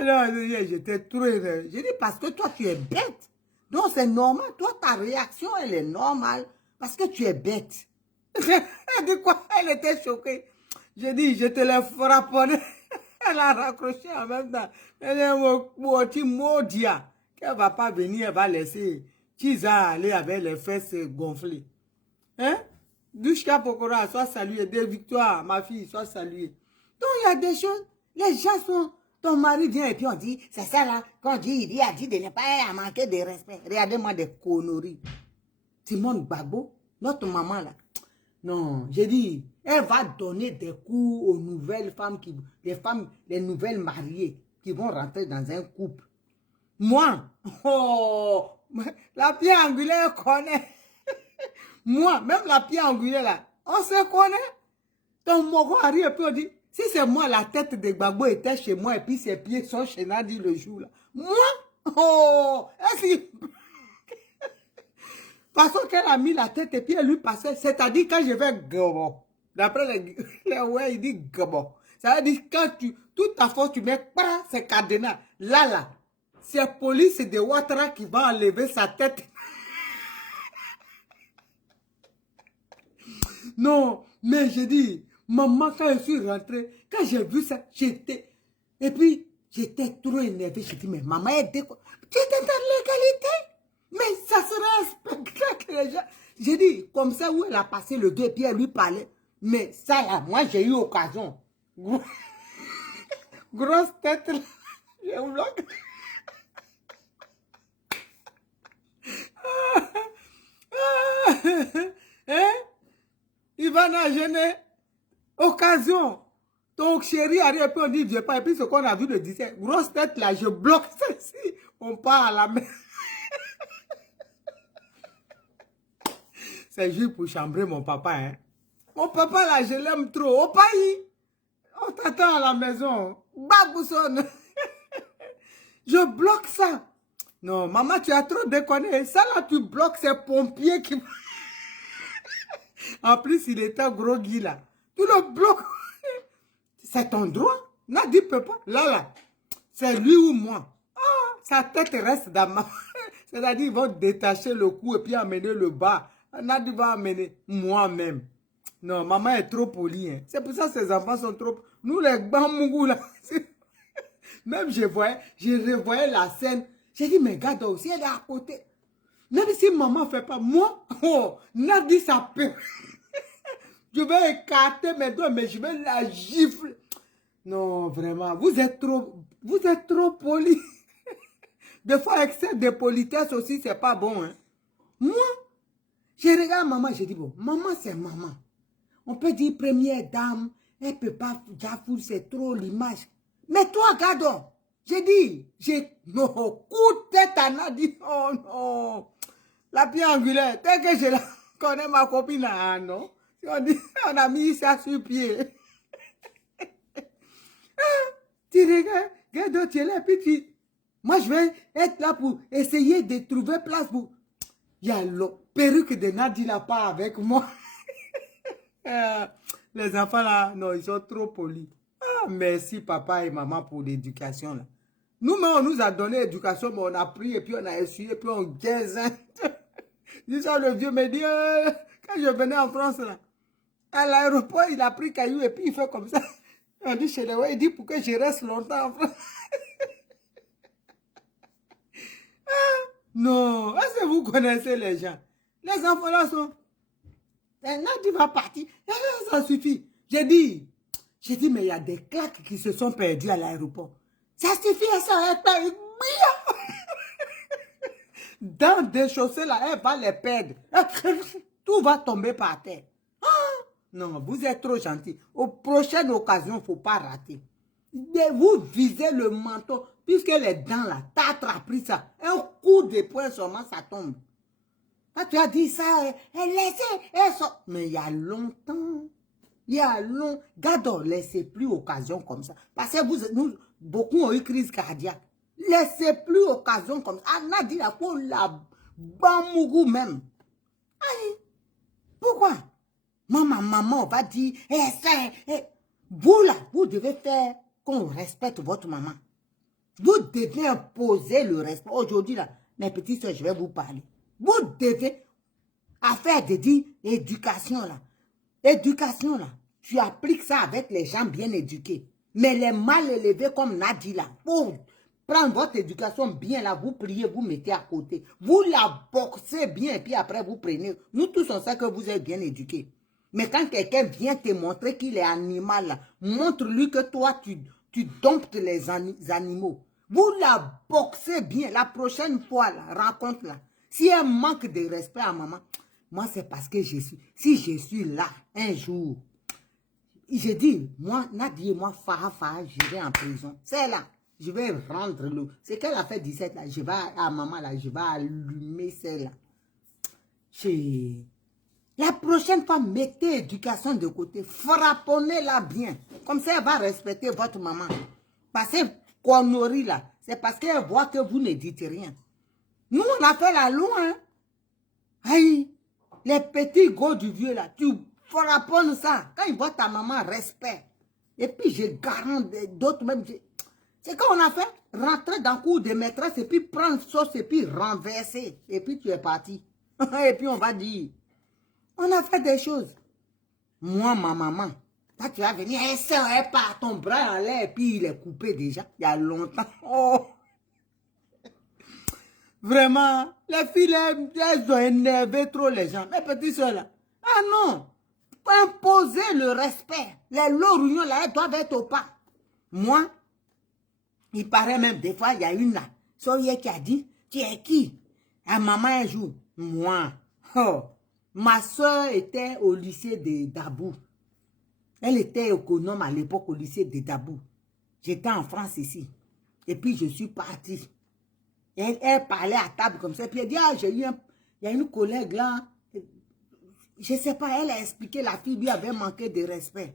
Non, j'étais trop énervé. J'ai dit, parce que toi, tu es bête. Donc, c'est normal. Toi, ta réaction, elle est normale. Parce que tu es bête. Elle dit quoi? Elle était choquée. J'ai dit, je te le frapponne. Elle a raccroché en même temps. Elle est un petit maudia. Qu'elle ne va pas venir, elle va laisser Chiza aller avec les fesses gonflées. Hein? Dushka Pokora, sois salué. Des victoires, ma fille, sois saluée. Donc, il y a des choses. Les gens sont... Ton mari vient et puis on dit, c'est ça là. Quand on dit, il a dit de ne pas manquer de respect. Regardez-moi des conneries. Simone Gbagbo, notre maman là. Non, j'ai dit, elle va donner des coups aux nouvelles femmes, les nouvelles mariées qui vont rentrer dans un couple. Moi, oh, la pierre angulaire connaît. Moi, même la pierre angulaire là, on se connaît. Ton mogo arrive et puis on dit, si c'est moi, la tête de Gbagbo était chez moi et puis ses pieds sont chez Nadi le jour là. Moi, oh, est-ce parce qu'elle a mis la tête et puis elle lui passait. C'est-à-dire quand je vais gabo. D'après les ouais, il dit gabo. Ça veut dire quand toute ta force, tu mets c'est cadenas. Là, c'est police de Ouattara qui va enlever sa tête. Non, mais je dis, maman, quand je suis rentrée, quand j'ai vu ça, j'étais... Et puis, j'étais trop énervée. J'ai dit, mais maman, elle dit quoi? Tu étais dans l'égalité? Mais ça serait un spectacle, les gens. J'ai dit, comme ça, où elle a passé le deux, et puis elle lui parlait. Mais ça, là, moi, j'ai eu occasion. Grosse tête, là. J'ai un bloc. Hein? Il va nager. Occasion. Donc, chérie, arrive, et puis on dit, viens pas. Et puis, ce qu'on a vu le 17, grosse tête, là, je bloque celle-ci. On part à la mer. C'est juste pour chambrer mon papa, hein. Mon papa, là, je l'aime trop. Au pays, on t'attend à la maison. Babousson. Je bloque ça. Non, maman, tu as trop déconné. Ça, là, tu bloques ces pompiers qui... En plus, il était gros Guy, là. Tu le bloques. C'est ton droit. Nadi peut pas. Là. C'est lui ou moi. Ah, sa tête reste dans ma... C'est-à-dire, ils vont détacher le cou et puis amener le bas. Nadi va amener moi-même. Non, maman est trop polie. Hein. C'est pour ça que ses enfants sont trop... Nous, les Bambougou, là... Même je revoyais la scène. J'ai dit, mais regarde aussi, elle est à côté. Même si maman ne fait pas, moi, oh, Nadi, ça peut. Je vais écarter mes doigts, mais je vais la gifler. Non, vraiment, vous êtes trop poli. Des fois, excès de politesse aussi, c'est pas bon. Hein. Moi, je regarde maman, je dis, bon, maman, c'est maman. On peut dire première dame, elle ne peut pas, Jafour, c'est trop l'image. Mais toi, gardons, j'ai dit, non, coup de tête à Nadi, oh non. La pierre angulaire, dès que je la connais, ma copine, ah non. On a mis ça sur pied. Tu regarde, tu es là, puis tu... Moi, je vais être là pour essayer de trouver place pour... Il y a le perruque de Nadi là pas avec moi. Les enfants là, non, ils sont trop polis. Ah, merci papa et maman pour l'éducation là. Nous-mêmes, on nous a donné l'éducation, mais on a pris et puis on a essuyé, puis on gaise. Dis ça, le vieux me dit, quand je venais en France là, à l'aéroport, il a pris caillou et puis il fait comme ça. On dit chez les ouais, il dit pour que je reste longtemps en France. Non, est-ce que vous connaissez les gens? Les enfants là sont... Nadi va partir. Ça suffit. J'ai dit, mais il y a des claques qui se sont perdues à l'aéroport. Ça suffit, ça va être... Dans des chaussées là, elle va les perdre. Tout va tomber par terre. Non, vous êtes trop gentil. Aux prochaines occasions, il ne faut pas rater. Vous visez le menton, puisque les dents là, t'as appris ça. Un coup de poing seulement, ça tombe. Quand tu as dit ça, elle laissait, elle sort. Mais il y a longtemps, Gardons, laissez plus occasion comme ça. Parce que beaucoup ont eu crise cardiaque. Laissez plus occasion comme ça. On a dit là pour la Bambougou même. Aïe, pourquoi? Maman, on va dire, vous là, vous devez faire qu'on respecte votre maman. Vous devez imposer le respect. Aujourd'hui là, Mes petites soeurs, je vais vous parler. Vous devez faire de dire éducation là. Éducation là. Tu appliques ça avec les gens bien éduqués. Mais les mal élevés comme Nadi là, pour prendre votre éducation bien là, vous priez, vous mettez à côté. Vous la boxez bien et puis après vous prenez. Nous tous on sait que vous êtes bien éduqués. Mais quand quelqu'un vient te montrer qu'il est animal là, montre-lui que toi tu domptes les animaux. Vous la boxez bien. La prochaine fois là, rencontre là. Si elle manque de respect à maman, moi c'est parce que si je suis là un jour, j'ai dit, moi, Nadia, moi, Faha, j'irai en prison. C'est là, je vais rendre l'eau. C'est qu'elle a fait 17 là, je vais à maman là, je vais allumer celle-là. La prochaine fois, mettez éducation de côté, frapponnez-la bien. Comme ça, elle va respecter votre maman. Parce que connerie là, c'est parce qu'elle voit que vous ne dites rien. Nous, on a fait la loi, hein. Aïe, les petits gars du vieux là, tu frapponnes ça. Quand ils voient ta maman, respect. Et puis, je garantis d'autres même. C'est quand on a fait rentrer dans le cours de maîtresse et puis prendre sauce et puis renverser. Et puis, tu es parti. Et puis, on va dire, on a fait des choses. Moi, ma maman, quand tu vas venir, elle serrait pas ton bras en l'air et puis il est coupé déjà, il y a longtemps. Oh! Vraiment, les filles, elles ont énervé trop les gens. Mes petites soeurs là. Ah non! Imposer le respect. Les lorgnons là, elles doivent être au pas. Moi, il paraît même des fois, il y a une là. Soye qui a dit, tu es qui? À maman un jour. Moi. Oh. Ma soeur était au lycée de Dabou. Elle était économe à l'époque au lycée de Dabou. J'étais en France ici. Et puis je suis partie. Elle parlait à table comme ça. Puis elle dit, ah, il y a une collègue là. Je ne sais pas, elle a expliqué, la fille lui avait manqué de respect.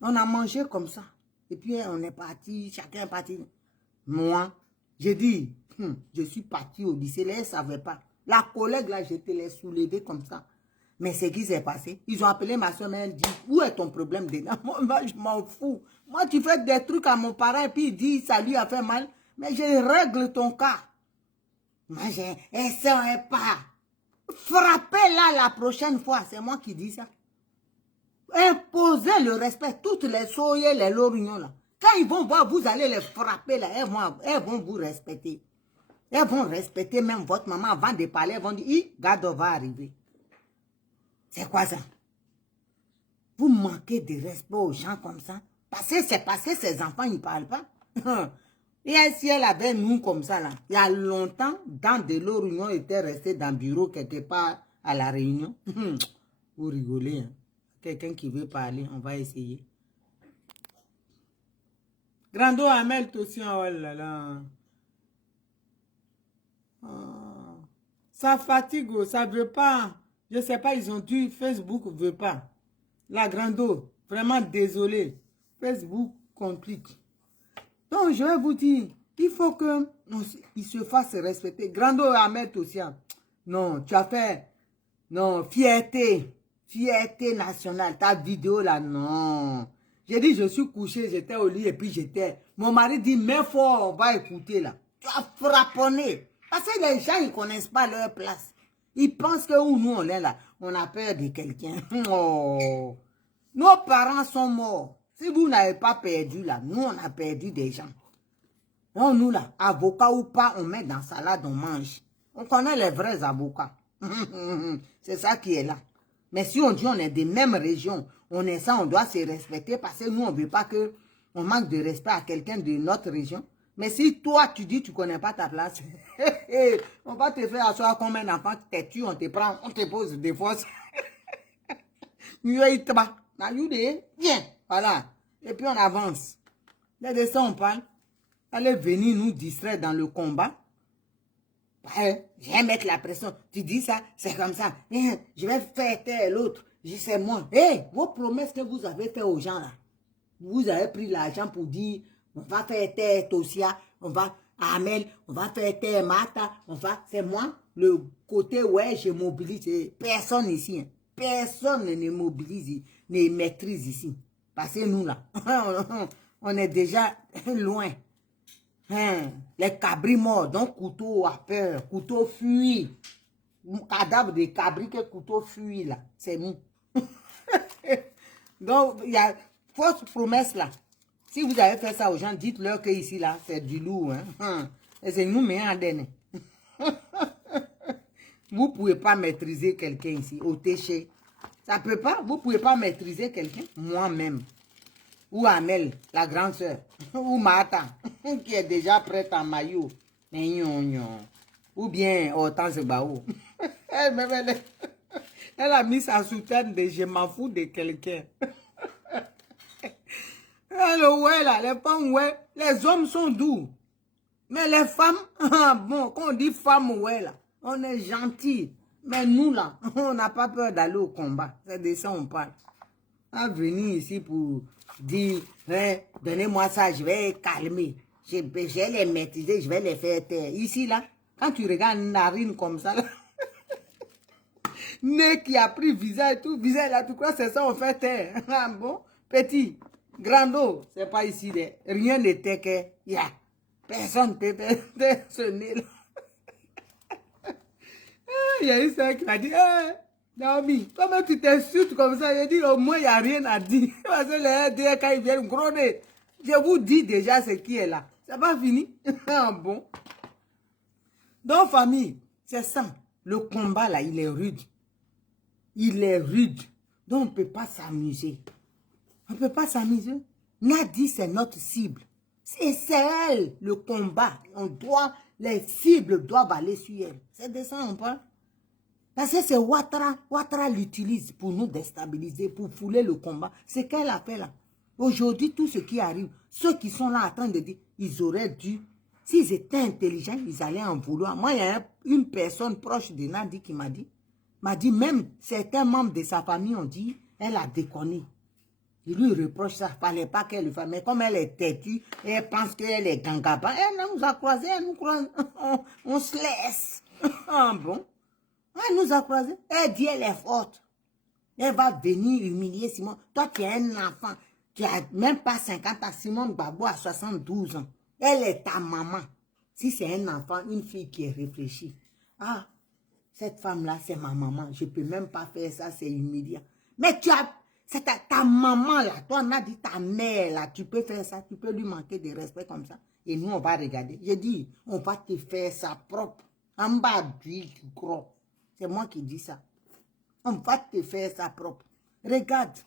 On a mangé comme ça. Et puis on est parti, chacun est parti. Moi, j'ai dit, je suis parti au lycée, elle ne savait pas. La collègue là, je te l'ai soulevé comme ça. Mais ce qui s'est passé, ils ont appelé ma soeur, mais elle dit, où est ton problème dedans? Moi, je m'en fous. Moi, tu fais des trucs à mon parent et puis il dit, ça lui a fait mal. Mais je règle ton cas. Moi, elle ne sait pas. Frappez-la la prochaine fois, c'est moi qui dis ça. Imposez le respect, toutes les soyez, les lorignons là. Quand ils vont voir, vous allez les frapper là, elles vont vous respecter. Elles vont respecter même votre maman avant de parler, elles vont dire, Gado va arriver. C'est quoi ça? Vous manquez de respect aux gens comme ça. C'est parce que ces enfants, ils ne parlent pas. Et si elle avait nous comme ça, là, il y a longtemps, dans de l'eau, réunion était resté dans le bureau quelque part à la réunion. Vous rigolez, hein? Quelqu'un qui veut parler, on va essayer. Grando Amel, aussi, oh là là. Oh. Ça fatigue, ça ne veut pas. Je ne sais pas, ils ont dit, Facebook ne veut pas. La Grando, vraiment désolé. Facebook complique. Donc, je vais vous dire, il faut qu'il se fasse respecter. Grando Ahmed aussi. Non, tu as fait. Non, fierté. Fierté nationale. Ta vidéo là, non. J'ai dit, je suis couché, j'étais au lit et puis j'étais. Mon mari dit, mais fort, on va écouter là. Tu as frapponné. Parce que les gens, ils ne connaissent pas leur place. Ils pensent que où nous on est là, on a peur de quelqu'un. Oh. Nos parents sont morts. Si vous n'avez pas perdu là, nous on a perdu des gens. Non, nous là, avocat ou pas, on met dans salade, on mange. On connaît les vrais avocats. C'est ça qui est là. Mais si on dit on est des mêmes régions, on est ça, on doit se respecter parce que nous on ne veut pas que on manque de respect à quelqu'un de notre région. Mais si toi tu dis tu ne connais pas ta place, on va te faire asseoir comme un enfant têtu, on te prend, on te pose des forces. Viens, voilà. Et puis on avance. Là de ça on parle. Allez venir nous distraire dans le combat. Je vais mettre la pression. Tu dis ça, c'est comme ça. Je vais faire taire l'autre. Je sais moi. Vos promesses que vous avez faites aux gens là. Vous avez pris l'argent pour dire, on va faire taire Tosia, on va Amel, on va faire taire Martha, c'est moi, le côté ouais, je mobilise. Personne ici. Hein. Personne ne mobilise, ne maîtrise ici. Parce que nous là, on est déjà loin. Les cabris morts, donc couteau à peur, couteau fui. Cadavre de cabri que couteau fui là, c'est nous. Donc, il y a fausse promesse là. Si vous avez fait ça aux gens, dites-leur que ici là, c'est du lourd. Et c'est nous, mais en dernier. Vous ne pouvez pas maîtriser quelqu'un ici, au téché. Ça peut pas, vous ne pouvez pas maîtriser quelqu'un, moi-même. Ou Amel, la grande soeur. Ou Martha, qui est déjà prête en maillot. Ou bien Hortense Bao. Elle a mis sa soutane de je m'en fous de quelqu'un. Alors, ouais, là, les femmes, ouais, les hommes sont doux. Mais les femmes, bon, quand on dit femme, ouais, là, on est gentil. Mais nous, là, on n'a pas peur d'aller au combat. C'est de ça on parle. À venir ici pour dire, hey, donnez-moi ça, je vais calmer. Je vais les maîtriser, je vais les faire taire. Ici, là, quand tu regardes une narine comme ça, là, nez qui a pris visage et tout, visage là, tu crois que c'est ça on fait taire. Ah bon, petit, grando, c'est pas ici, rien n'était que, personne ne peut faire ce nez là. Il y a eu ça qui a dit, Naomi, comment tu t'insultes comme ça? Il dit, au moins, il n'y a rien à dire. Parce que les quand ils viennent gronder, je vous dis déjà ce qui est là. C'est pas fini. Bon. Donc, famille, c'est ça. Le combat, là, il est rude. Il est rude. Donc, on ne peut pas s'amuser. On ne peut pas s'amuser. Nadi, c'est notre cible. C'est elle, le combat. Les cibles doivent aller sur elle. C'est de ça on parle. Parce que c'est Ouattara. Ouattara l'utilise pour nous déstabiliser, pour fouler le combat. C'est qu'elle a fait là. Aujourd'hui, tout ce qui arrive, ceux qui sont là en train de dire, ils auraient dû, s'ils étaient intelligents, ils allaient en vouloir. Moi, il y a une personne proche de Nadi qui m'a dit, même certains membres de sa famille ont dit, elle a déconné. Il lui reproche ça, il ne fallait pas qu'elle le fasse. Mais comme elle est têtue, elle pense qu'elle est gangaba. Elle nous a croisés, elle nous croise. On se laisse. Ah bon? Elle nous a croisés. Elle dit elle est forte. Elle va venir humilier Simon. Toi, tu es un enfant. Tu n'as même pas 50 ans. Simon Gbagbo a 72 ans. Elle est ta maman. Si c'est un enfant, une fille qui est réfléchie. Ah, cette femme-là, c'est ma maman. Je ne peux même pas faire ça, c'est humiliant. Mais tu as... C'est ta maman là, toi on a dit ta mère là, tu peux faire ça, tu peux lui manquer de respect comme ça. Et nous on va regarder. J'ai dit, on va te faire ça propre. En bas d'huile, tu crois. C'est moi qui dis ça. On va te faire ça propre. Regarde.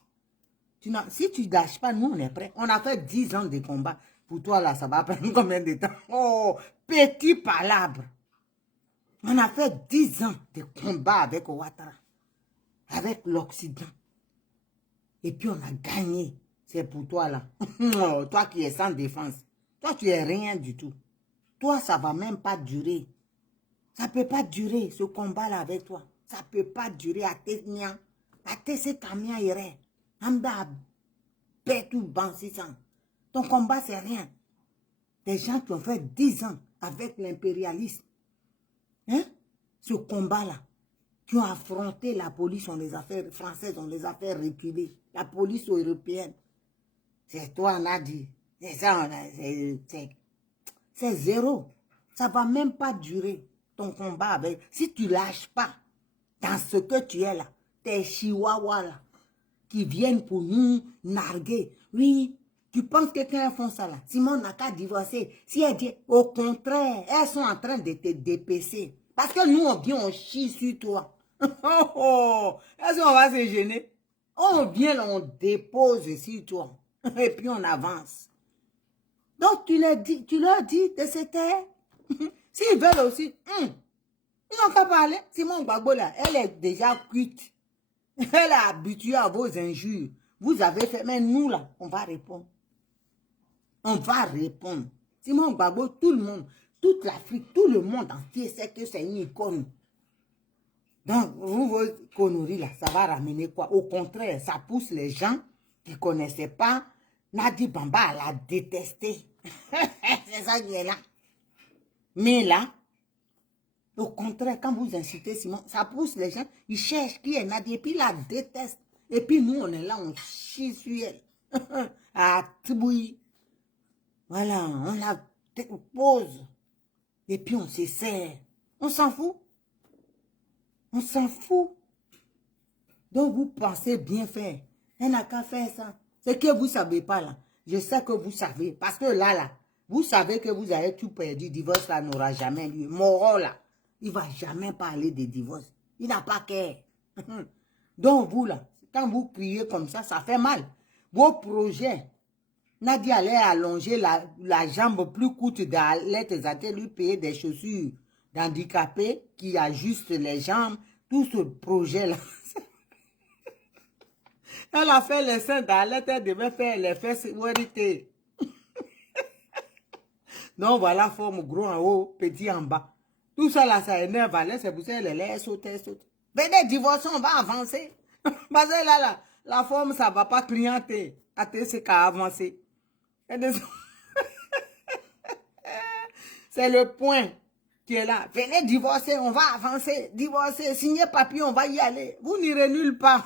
Si tu ne lâches pas, nous on est prêts. On a fait 10 ans de combat. Pour toi là, ça va prendre combien de temps? Oh, petit palabre. On a fait 10 ans de combat avec Ouattara. Avec l'Occident. Et puis on a gagné. C'est pour toi là. Toi qui es sans défense. Toi tu es rien du tout. Toi ça va même pas durer. Ça peut pas durer ce combat là avec toi. Ça peut pas durer à tes niens. À tes camia irait. Amba tout bansissant. Ton combat c'est rien. Des gens qui ont fait 10 ans avec l'impérialisme. Hein? Ce combat là. Qui ont affronté la police, on les a fait françaises, on les a fait reculer. La police européenne. C'est toi, on a dit. C'est ça, c'est zéro. Ça ne va même pas durer ton combat avec. Si tu ne lâches pas dans ce que tu es là, tes chihuahuas là, qui viennent pour nous narguer. Oui, tu penses que quand elles font ça là, Simon n'a qu'à divorcer. Si elle dit, au contraire, elles sont en train de te dépecer. Parce que nous, on vient, on chie sur toi. Est-ce qu'on va se gêner? On vient, on dépose sur toi. Et puis on avance. Donc tu leur dis de se taire. S'ils veulent aussi, ils n'ont qu'à parler. Simon Gbagbo là, elle est déjà cuite. Elle est habituée à vos injures. Vous avez fait, mais nous là, on va répondre. On va répondre. Simon Gbagbo, tout le monde, toute l'Afrique, tout le monde entier sait que c'est une icône. Donc, vos conneries là, ça va ramener quoi? Au contraire, ça pousse les gens qui ne connaissaient pas Nadi Bamba à la détester. C'est ça qui est là. Mais là, au contraire, quand vous incitez Simon, ça pousse les gens, ils cherchent qui est Nadi et puis ils la détestent. Et puis nous, on est là, on chie sur elle. À Tiboui. Voilà, on la pose. Et puis on se sert. On s'en fout. On s'en fout. Donc vous pensez bien faire. Elle n'a qu'à faire ça. C'est que vous ne savez pas là. Je sais que vous savez. Parce que là, vous savez que vous avez tout perdu. Divorce là n'aura jamais lieu. Moreau là, il ne va jamais parler de divorce. Il n'a pas qu'à. Donc vous là, quand vous criez comme ça fait mal. Vos projets, Nadia allait allonger la jambe plus courte d'aller lui payer des chaussures d'handicapé qui ajustent les jambes. Tout ce projet-là. Elle a fait les seins d'Alette, elle devait faire les fesses vérité. Donc voilà, forme gros en haut, petit en bas. Tout ça là, ça énerve Alette, c'est pour ça qu'elle laisse sauter. Venez divorcer, on va avancer. Parce que là, la forme, ça ne va pas clienter. C'est qu'à avancer. C'est le point qui est là. Venez divorcer, on va avancer. Divorcer, signer papier, on va y aller. Vous n'irez nulle part.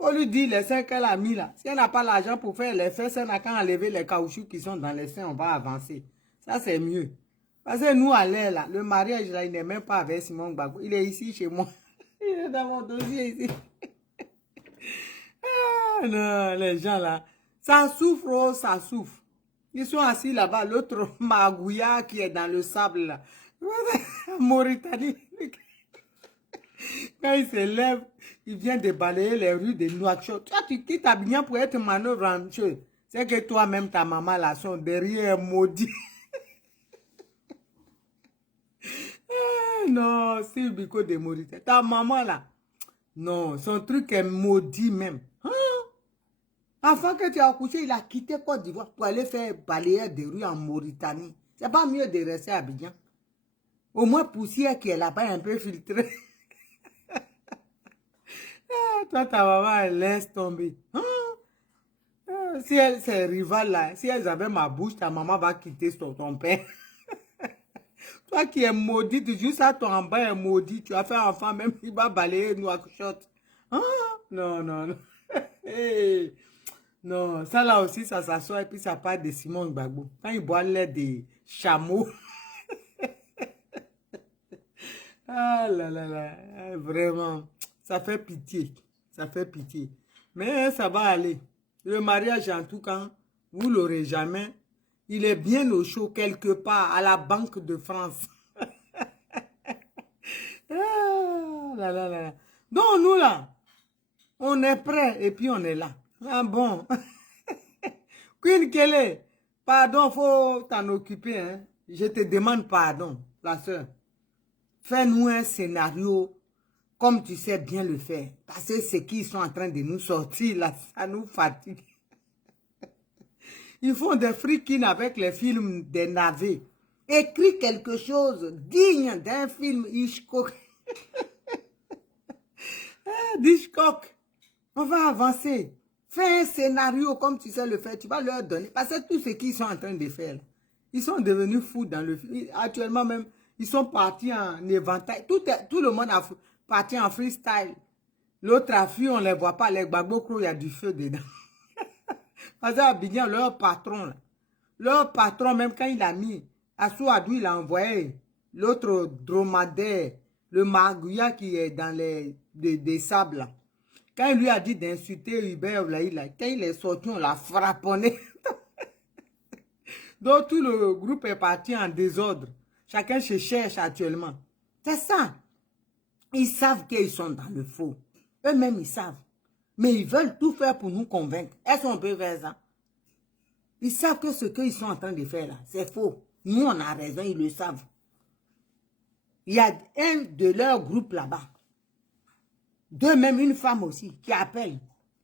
Faut lui dire les seins qu'elle a mis là. Si elle n'a pas l'argent pour faire les fesses, elle n'a qu'à enlever les caoutchoucs qui sont dans les seins, on va avancer. Ça, c'est mieux. Parce que nous, à l'air là, le mariage là, il n'est même pas avec Simon Gbagbo. Il est ici chez moi. Il est dans mon dossier ici. Ah non, les gens là, ça souffre, oh, ça souffre. Ils sont assis là-bas, l'autre magouilla qui est dans le sable là. Mauritanie. Quand il se lève, il vient de balayer les rues de Nouakchott. Toi, tu quittes à bien pour être manœuvre en chose. C'est que toi-même, ta maman là, son derrière maudit. Non, c'est Biko de Mauritanie. Ta maman là, non, son truc est maudit même. Hein? Avant que tu as accouché, il a quitté Côte d'Ivoire pour aller faire balayer des rues en Mauritanie. C'est pas mieux de rester à Abidjan. Au moins, poussière qui est là-bas un peu filtrée. Toi, ta maman, elle laisse tomber. Hein? Si elle, c'est rival là, si elles avaient ma bouche, ta maman va quitter ton père. Toi qui es maudit, juste à ton en bas est maudit. Tu as fait un enfant, même il va balayer Nouakchott. Hein? Non, non, non. Hey. Non, ça là aussi, ça s'assoit et puis ça part de Simon Gbagbo. Quand il boit lait des chameaux. Ah là là là, vraiment, ça fait pitié. Ça fait pitié. Mais ça va aller. Le mariage, en tout cas, vous l'aurez jamais. Il est bien au chaud quelque part à la Banque de France. Ah, là, là, là. Donc, nous, là, on est prêts et puis on est là. Ah bon. Queen Kelly, pardon, faut t'en occuper. Hein. Je te demande pardon, la soeur. Fais-nous un scénario comme tu sais bien le faire. Parce que ce qu'ils sont en train de nous sortir, là, ça nous fatigue. Ils font des freaking avec les films des navets. Écris quelque chose digne d'un film Hitchcock. Hitchcock. On va avancer. Fais un scénario comme tu sais le faire. Tu vas leur donner. Parce que tout ce qu'ils sont en train de faire, ils sont devenus fous dans le film. Actuellement même, ils sont partis en éventail. Tout le monde a parti en freestyle. L'autre a fui, on ne les voit pas. Les Gbagbo Crew, il y a du feu dedans. Parce qu'à Abidjan, leur patron, même quand il a mis, Assou Adou, il a envoyé l'autre dromadaire, le magouilla qui est dans des sables. Là. Quand il lui a dit d'insulter Hubert, quand il est sorti, on l'a frapponné. Donc tout le groupe est parti en désordre. Chacun se cherche actuellement. C'est ça. Ils savent qu'ils sont dans le faux. Eux-mêmes, ils savent. Mais ils veulent tout faire pour nous convaincre. Est-ce qu'on peut faire ça? Ils savent que ce qu'ils sont en train de faire là, c'est faux. Nous, on a raison, ils le savent. Il y a un de leur groupe là-bas. Deux, même une femme aussi, qui appelle.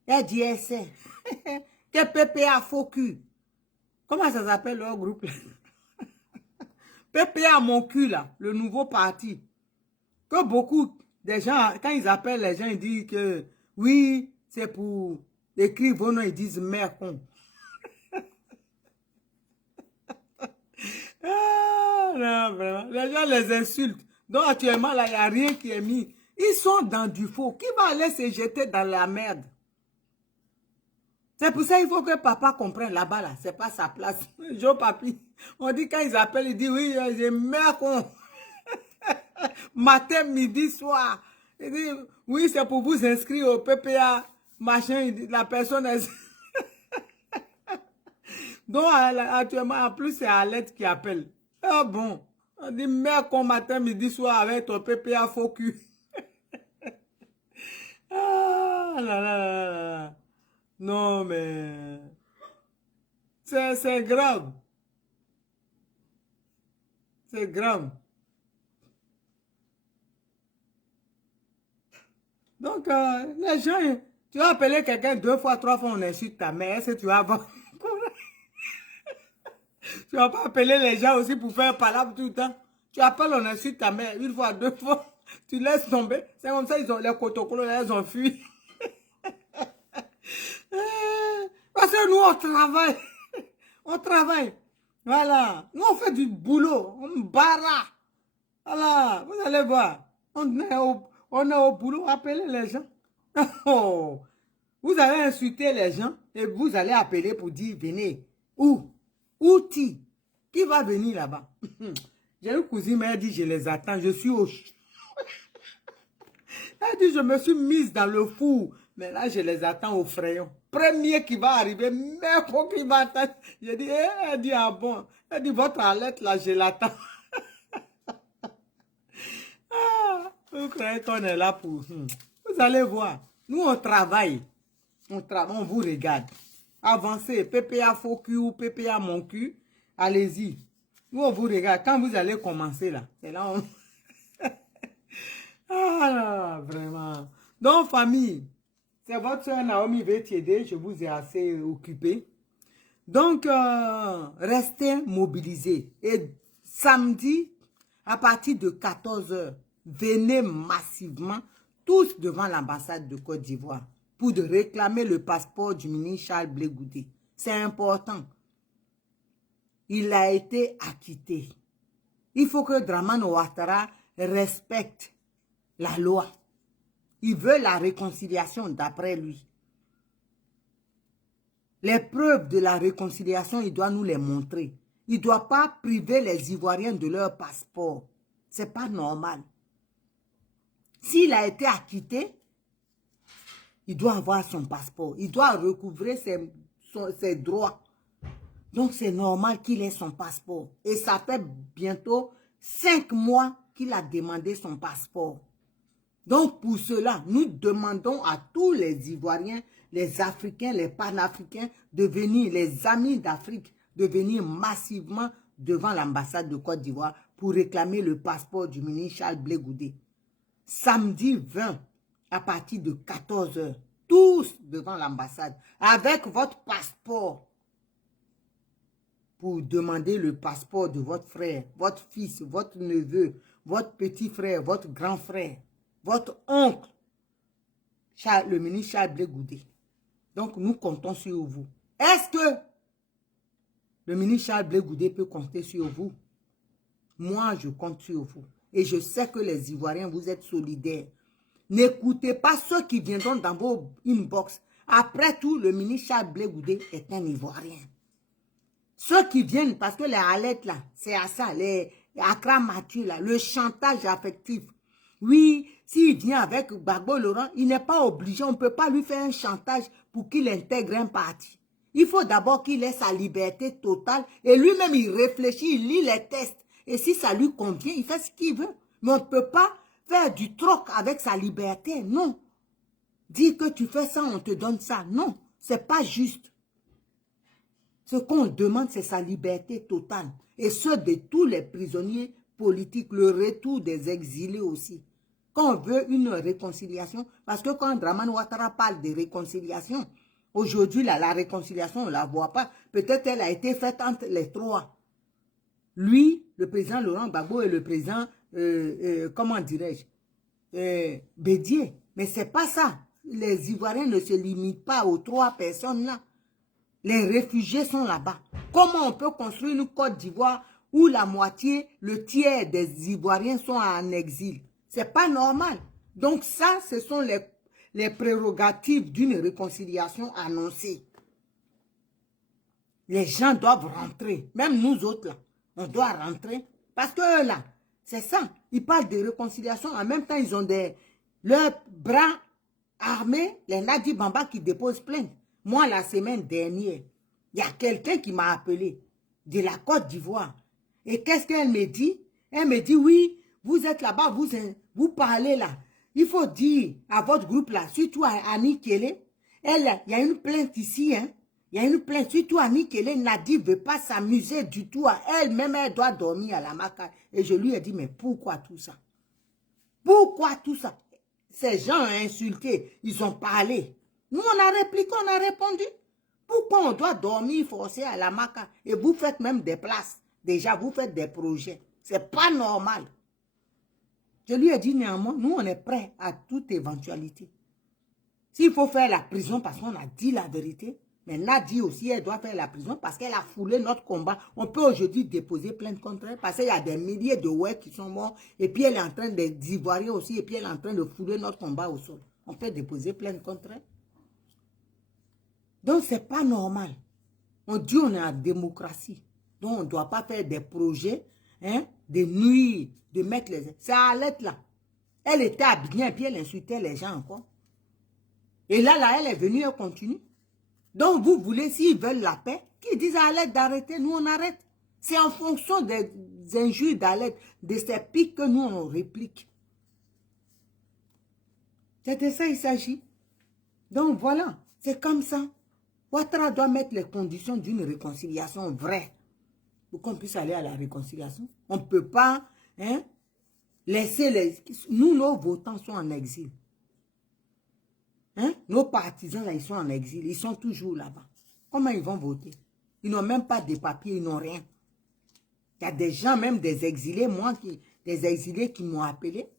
Elle dit, elle sait. Que PPA faux cul. Comment ça s'appelle leur groupe là? PPA mon cul là, le nouveau parti. Que beaucoup des gens, quand ils appellent les gens, ils disent que oui, c'est pour écrire vos noms, ils disent merde con. Ah, non, vraiment. Les gens les insultent. Donc actuellement, là, il n'y a rien qui est mis. Ils sont dans du faux. Qui va aller se jeter dans la merde? C'est pour ça qu'il faut que papa comprenne là-bas, là. C'est pas sa place. Jo papi. On dit quand ils appellent, ils disent oui, j'ai mère con. Matin, midi, soir. Il dit oui, c'est pour vous inscrire au PPA. Machin, la personne est... Donc, actuellement, en plus, c'est Alette qui appelle. Ah bon. On dit mère con matin, midi, soir avec ton PPA faux cul. Ah là là là là. Non, mais c'est grave. C'est grave. Donc, les gens, tu vas appeler quelqu'un 2 fois, 3 fois, on insulte ta mère. Est-ce que tu vas avoir... Tu vas pas appeler les gens aussi pour faire palabre tout le temps. Tu appelles, on insulte ta mère 1 fois, 2 fois. Tu laisses tomber. C'est comme ça, ils ont les protocoles, ils ont fui. Parce que nous, on travaille. On travaille. Voilà. Nous, on fait du boulot. On barra. Voilà. Vous allez voir. On est au boulot. Appelez les gens. Oh. Vous allez insulter les gens et vous allez appeler pour dire venez. Où? Outil. Qui va venir là-bas? J'ai une cousine, mais elle dit je les attends. Je suis au... Elle dit je me suis mise dans le four. Mais là, je les attends au crayon. Premier qui va arriver, mais pour qui va attendre. J'ai dit, elle dit, ah bon. Elle dit, votre Alette, là, je l'attends. Ah, vous croyez qu'on est là pour... Vous allez voir. Nous, on travaille. On vous regarde. Avancez. PPA faux cul ou PPA mon cul. Allez-y. Nous, on vous regarde. Quand vous allez commencer, là, c'est là on... Ah, vraiment. Donc, famille... C'est votre soeur Naomi Vétiédé, je vous ai assez occupé. Donc, restez mobilisés. Et samedi, à partir de 14 h, venez massivement, tous devant l'ambassade de Côte d'Ivoire, pour de réclamer le passeport du ministre Charles Blé Goudé. C'est important. Il a été acquitté. Il faut que Dramane Ouattara respecte la loi. Il veut la réconciliation d'après lui. Les preuves de la réconciliation, il doit nous les montrer. Il ne doit pas priver les Ivoiriens de leur passeport. Ce n'est pas normal. S'il a été acquitté, il doit avoir son passeport. Il doit recouvrer ses droits. Donc c'est normal qu'il ait son passeport. Et ça fait bientôt 5 mois qu'il a demandé son passeport. Donc, pour cela, nous demandons à tous les Ivoiriens, les Africains, les Panafricains, de venir, les amis d'Afrique, de venir massivement devant l'ambassade de Côte d'Ivoire pour réclamer le passeport du ministre Charles Blé Goudé. Samedi 20, à partir de 14 h, tous devant l'ambassade, avec votre passeport, pour demander le passeport de votre frère, votre fils, votre neveu, votre petit frère, votre grand frère, votre oncle, le ministre Charles Blé Goudé. Donc, nous comptons sur vous. Est-ce que le ministre Charles Blé Goudé peut compter sur vous? Moi, je compte sur vous. Et je sais que les Ivoiriens, vous êtes solidaires. N'écoutez pas ceux qui viendront dans vos inbox. Après tout, le ministre Charles Blé Goudé est un Ivoirien. Ceux qui viennent, parce que les Alettes, là, c'est à ça, les Accra Mathieu, là, le chantage affectif. Oui, s'il vient avec Gbagbo Laurent, il n'est pas obligé, on ne peut pas lui faire un chantage pour qu'il intègre un parti. Il faut d'abord qu'il ait sa liberté totale et lui-même il réfléchit, il lit les tests. Et si ça lui convient, il fait ce qu'il veut. Mais on ne peut pas faire du troc avec sa liberté, non. Dire que tu fais ça, on te donne ça, non. C'est pas juste. Ce qu'on demande, c'est sa liberté totale. Et ce de tous les prisonniers politiques, le retour des exilés aussi. Quand on veut une réconciliation, parce que quand Dramane Ouattara parle de réconciliation, aujourd'hui, la réconciliation, on ne la voit pas. Peut-être elle a été faite entre les trois. Lui, le président Laurent Gbagbo et le président, comment dirais-je, Bédié. Mais ce n'est pas ça. Les Ivoiriens ne se limitent pas aux 3 personnes là. Les réfugiés sont là-bas. Comment on peut construire une Côte d'Ivoire où la moitié, le tiers des Ivoiriens sont en exil? C'est pas normal. Donc ça, ce sont les prérogatives d'une réconciliation annoncée. Les gens doivent rentrer. Même nous autres, là, on doit rentrer. Parce que là, c'est ça. Ils parlent de réconciliation. En même temps, ils ont leurs bras armés, les Nadi Bamba qui déposent plainte. Moi, la semaine dernière, il y a quelqu'un qui m'a appelé de la Côte d'Ivoire. Et qu'est-ce qu'elle me dit? Elle me dit, oui, vous êtes là-bas, vous parlez là. Il faut dire à votre groupe là, surtout à Annie Kélé, il y a une plainte ici, hein. Il y a une plainte, surtout Annie Kélé, Nadi ne veut pas s'amuser du tout. Elle-même, elle doit dormir à la maca. Et je lui ai dit, mais pourquoi tout ça? Pourquoi tout ça? Ces gens ont insulté, ils ont parlé. Nous, on a répliqué, on a répondu. Pourquoi on doit dormir forcé à la maca? Et vous faites même des places. Déjà, vous faites des projets. C'est pas normal. Je lui ai dit néanmoins, nous, on est prêts à toute éventualité. S'il faut faire la prison parce qu'on a dit la vérité, mais Nadi aussi, elle doit faire la prison parce qu'elle a foulé notre combat. On peut aujourd'hui déposer plainte contre elle parce qu'il y a des milliers de ouais qui sont morts et puis elle est en train d'Ivoiriens aussi et puis elle est en train de fouler notre combat au sol. On peut déposer plainte contre elle. Donc, c'est pas normal. On dit on est en démocratie. Donc, on ne doit pas faire des projets, hein, de nuire, de mettre les... C'est à l'aide là. Elle était habillée et puis elle insultait les gens encore. Et là, elle est venue, elle continue. Donc, vous voulez, s'ils veulent la paix, qu'ils disent à l'aide d'arrêter, nous on arrête. C'est en fonction des injures d'Aled, de ces pics que nous on réplique. C'est de ça il s'agit. Donc voilà, c'est comme ça. Ouattara doit mettre les conditions d'une réconciliation vraie pour qu'on puisse aller à la réconciliation. On ne peut pas laisser les... Nous, nos votants sont en exil. Nos partisans, là, ils sont en exil. Ils sont toujours là-bas. Comment ils vont voter? Ils n'ont même pas de papiers, ils n'ont rien. Il y a des gens, même des exilés, des exilés qui m'ont appelé,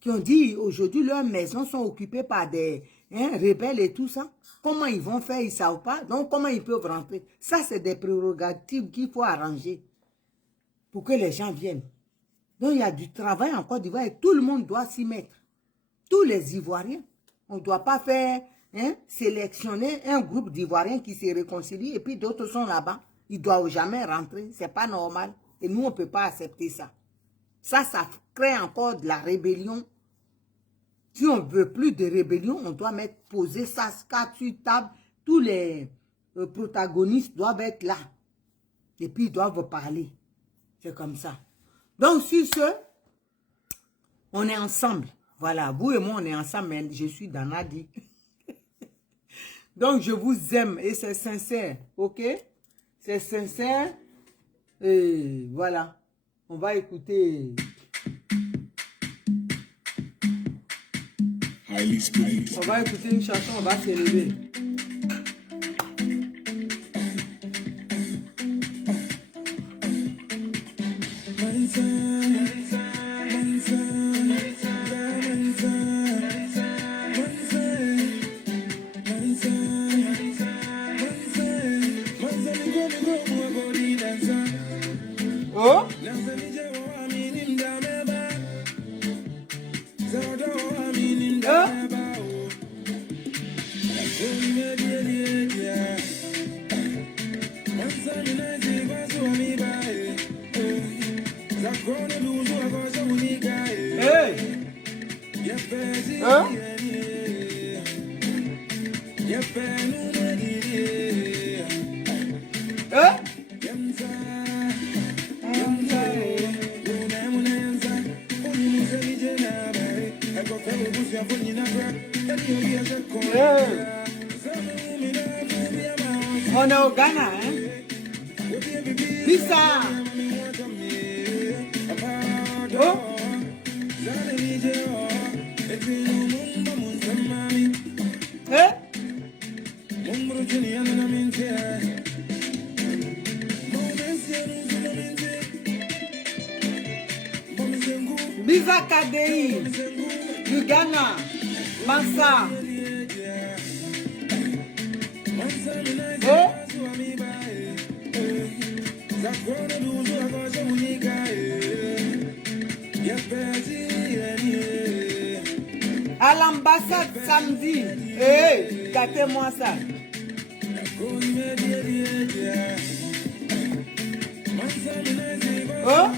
qui ont dit aujourd'hui leurs maisons sont occupées par des rebelles et tout ça. Comment ils vont faire, ils ne savent pas. Donc, comment ils peuvent rentrer? Ça, c'est des prérogatives qu'il faut arranger pour que les gens viennent. Donc, il y a du travail en Côte d'Ivoire et tout le monde doit s'y mettre. Tous les Ivoiriens. On ne doit pas faire sélectionner un groupe d'Ivoiriens qui se réconcilient et puis d'autres sont là-bas. Ils ne doivent jamais rentrer. Ce n'est pas normal. Et nous, on ne peut pas accepter ça. Ça crée encore de la rébellion. Si on ne veut plus de rébellion, on doit poser ça sur table. Tous les protagonistes doivent être là. Et puis, ils doivent parler. C'est comme ça. Donc, sur ce, on est ensemble. Voilà, vous et moi, on est ensemble, mais je suis dans Nadi. Donc, je vous aime et c'est sincère, ok? C'est sincère. Et voilà, on va écouter... On va écouter une chanson, on va s'élever. Oh? On est au Ghana, hein? Lisa! Oh! Bisa Kadei, du Ghana, Mansa. Oh? À l'ambassade samedi. Hey, gâtez-moi ça. Oh?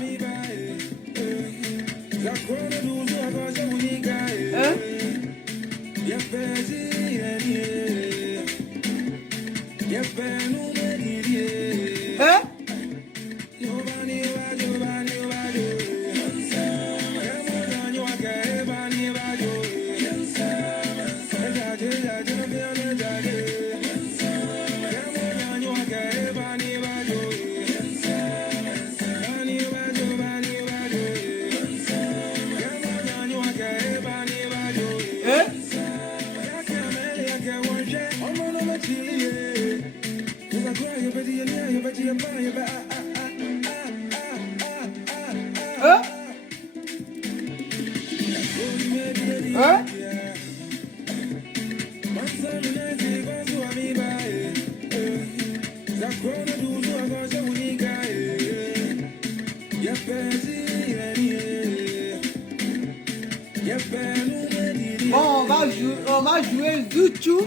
Bon, on va jouer Zuchu.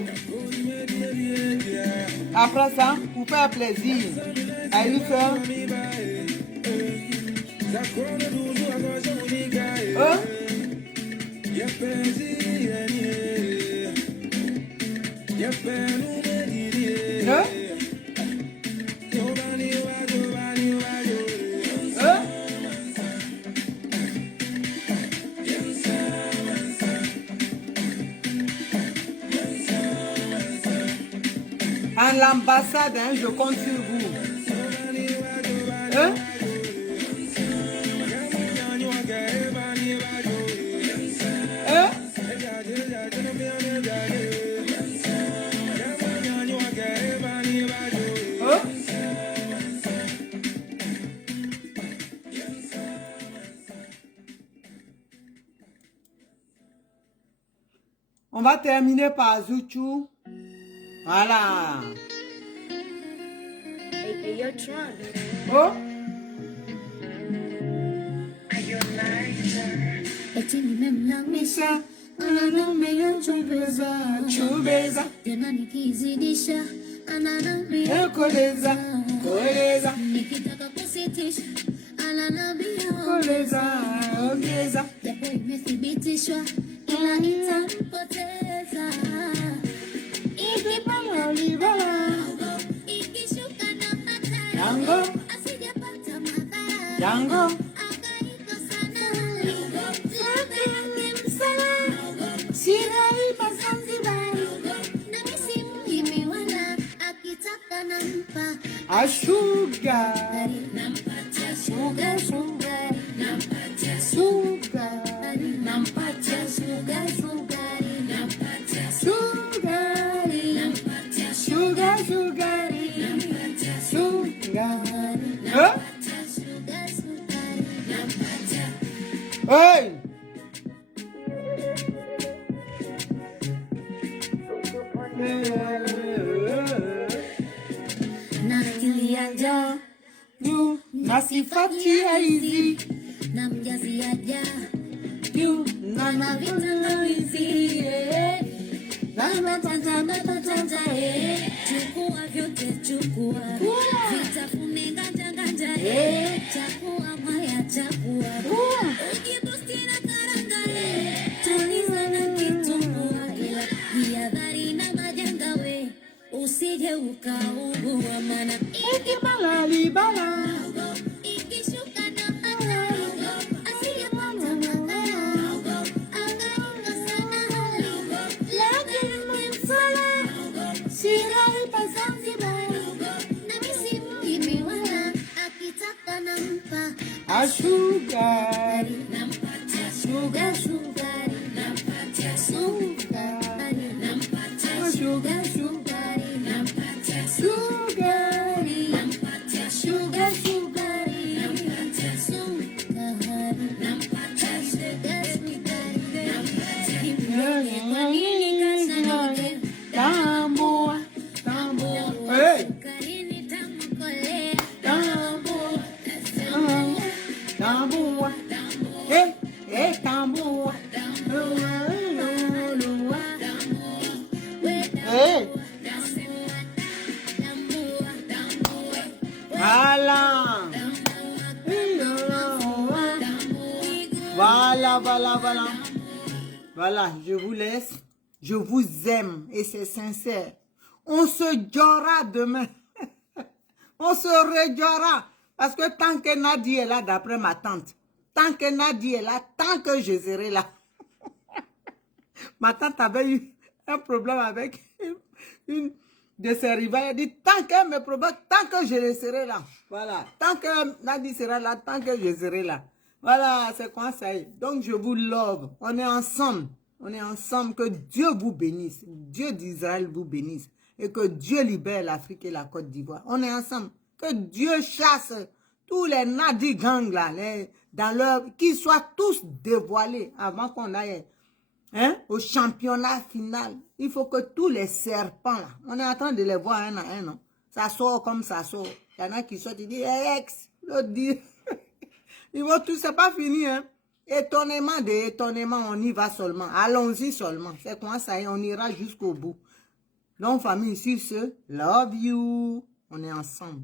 Après ça, pour faire plaisir à une soeur. À l'ambassade, hein, je compte sur vous. Hein? Hein? On va terminer par Zuchu. Voilà. Hey, you're Tron. Oh. Eti nimemlamisha, ananiambia chumbeza, Chubeza. tena nikizidisha, ananiambia Koleza. Koleza. nikitaka kusitisha, ananiambia Koleza. Ongeza. japo imethibitishwa, ila nitampoteza. Ikipanda Libala. ikishuka na hatari, Yango. asijapata madhara. Yango. A sugar. Sugar, sugar. Sugar. Sugar, sugar. Sugar. Huh? Hey! Nakilianja You nasifati hizi. na mjazi aja You na vitangawizi chukua vyote chukua vitafune nganja nganja chakua maya chakua ukibusti na karangale tuliza na kitumbua ila jihadhari na majanga we usije ukaugua mana Ikibala libala. ikishuka na hatari asiyepata madhara angaunga sana hali lakini msala siraipa Zanzibar na misimu imewala akitaka nampa A sugar. nampatia sugar sugari nampatia sugari nampatia sugar sugari nampatia Sugary. nampatia sugar sugari nampatia sugari nampatia sugar sugari nampatia kwa nini kasanoge Tambua. Tambua. Hey! sukari nitamkolea Tambua. Tambua. Hey! Hey, tambua. Lua, lua, lua. Hey! Voilà, voilà, voilà. Voilà, je vous laisse. Je vous aime et c'est sincère. On se diora demain. On se rejoindra. Parce que tant que Nadi est là, d'après ma tante, tant que Nadi est là, tant que je serai là. Ma tante avait eu un problème avec une de ses rivales. Elle dit, tant qu'elle me provoque, tant que je serai là. Voilà. Tant que Nadi sera là, tant que je serai là. Voilà, c'est quoi ça est. Donc, je vous love. On est ensemble. On est ensemble. Que Dieu vous bénisse. Dieu d'Israël vous bénisse. Et que Dieu libère l'Afrique et la Côte d'Ivoire. On est ensemble. Que Dieu chasse tous les Nadi gangs là, dans leur, qu'ils soient tous dévoilés avant qu'on aille au championnat final. Il faut que tous les serpents là, on est en train de les voir un à un, non? Ça sort comme ça sort. Il y en a qui sortent, ils disent, hey, ex, l'autre dit, ils vont tous, c'est pas fini, hein. Étonnement, on y va seulement. Allons-y seulement. C'est quoi ça, on ira jusqu'au bout. Donc, famille, sur ce, love you. On est ensemble.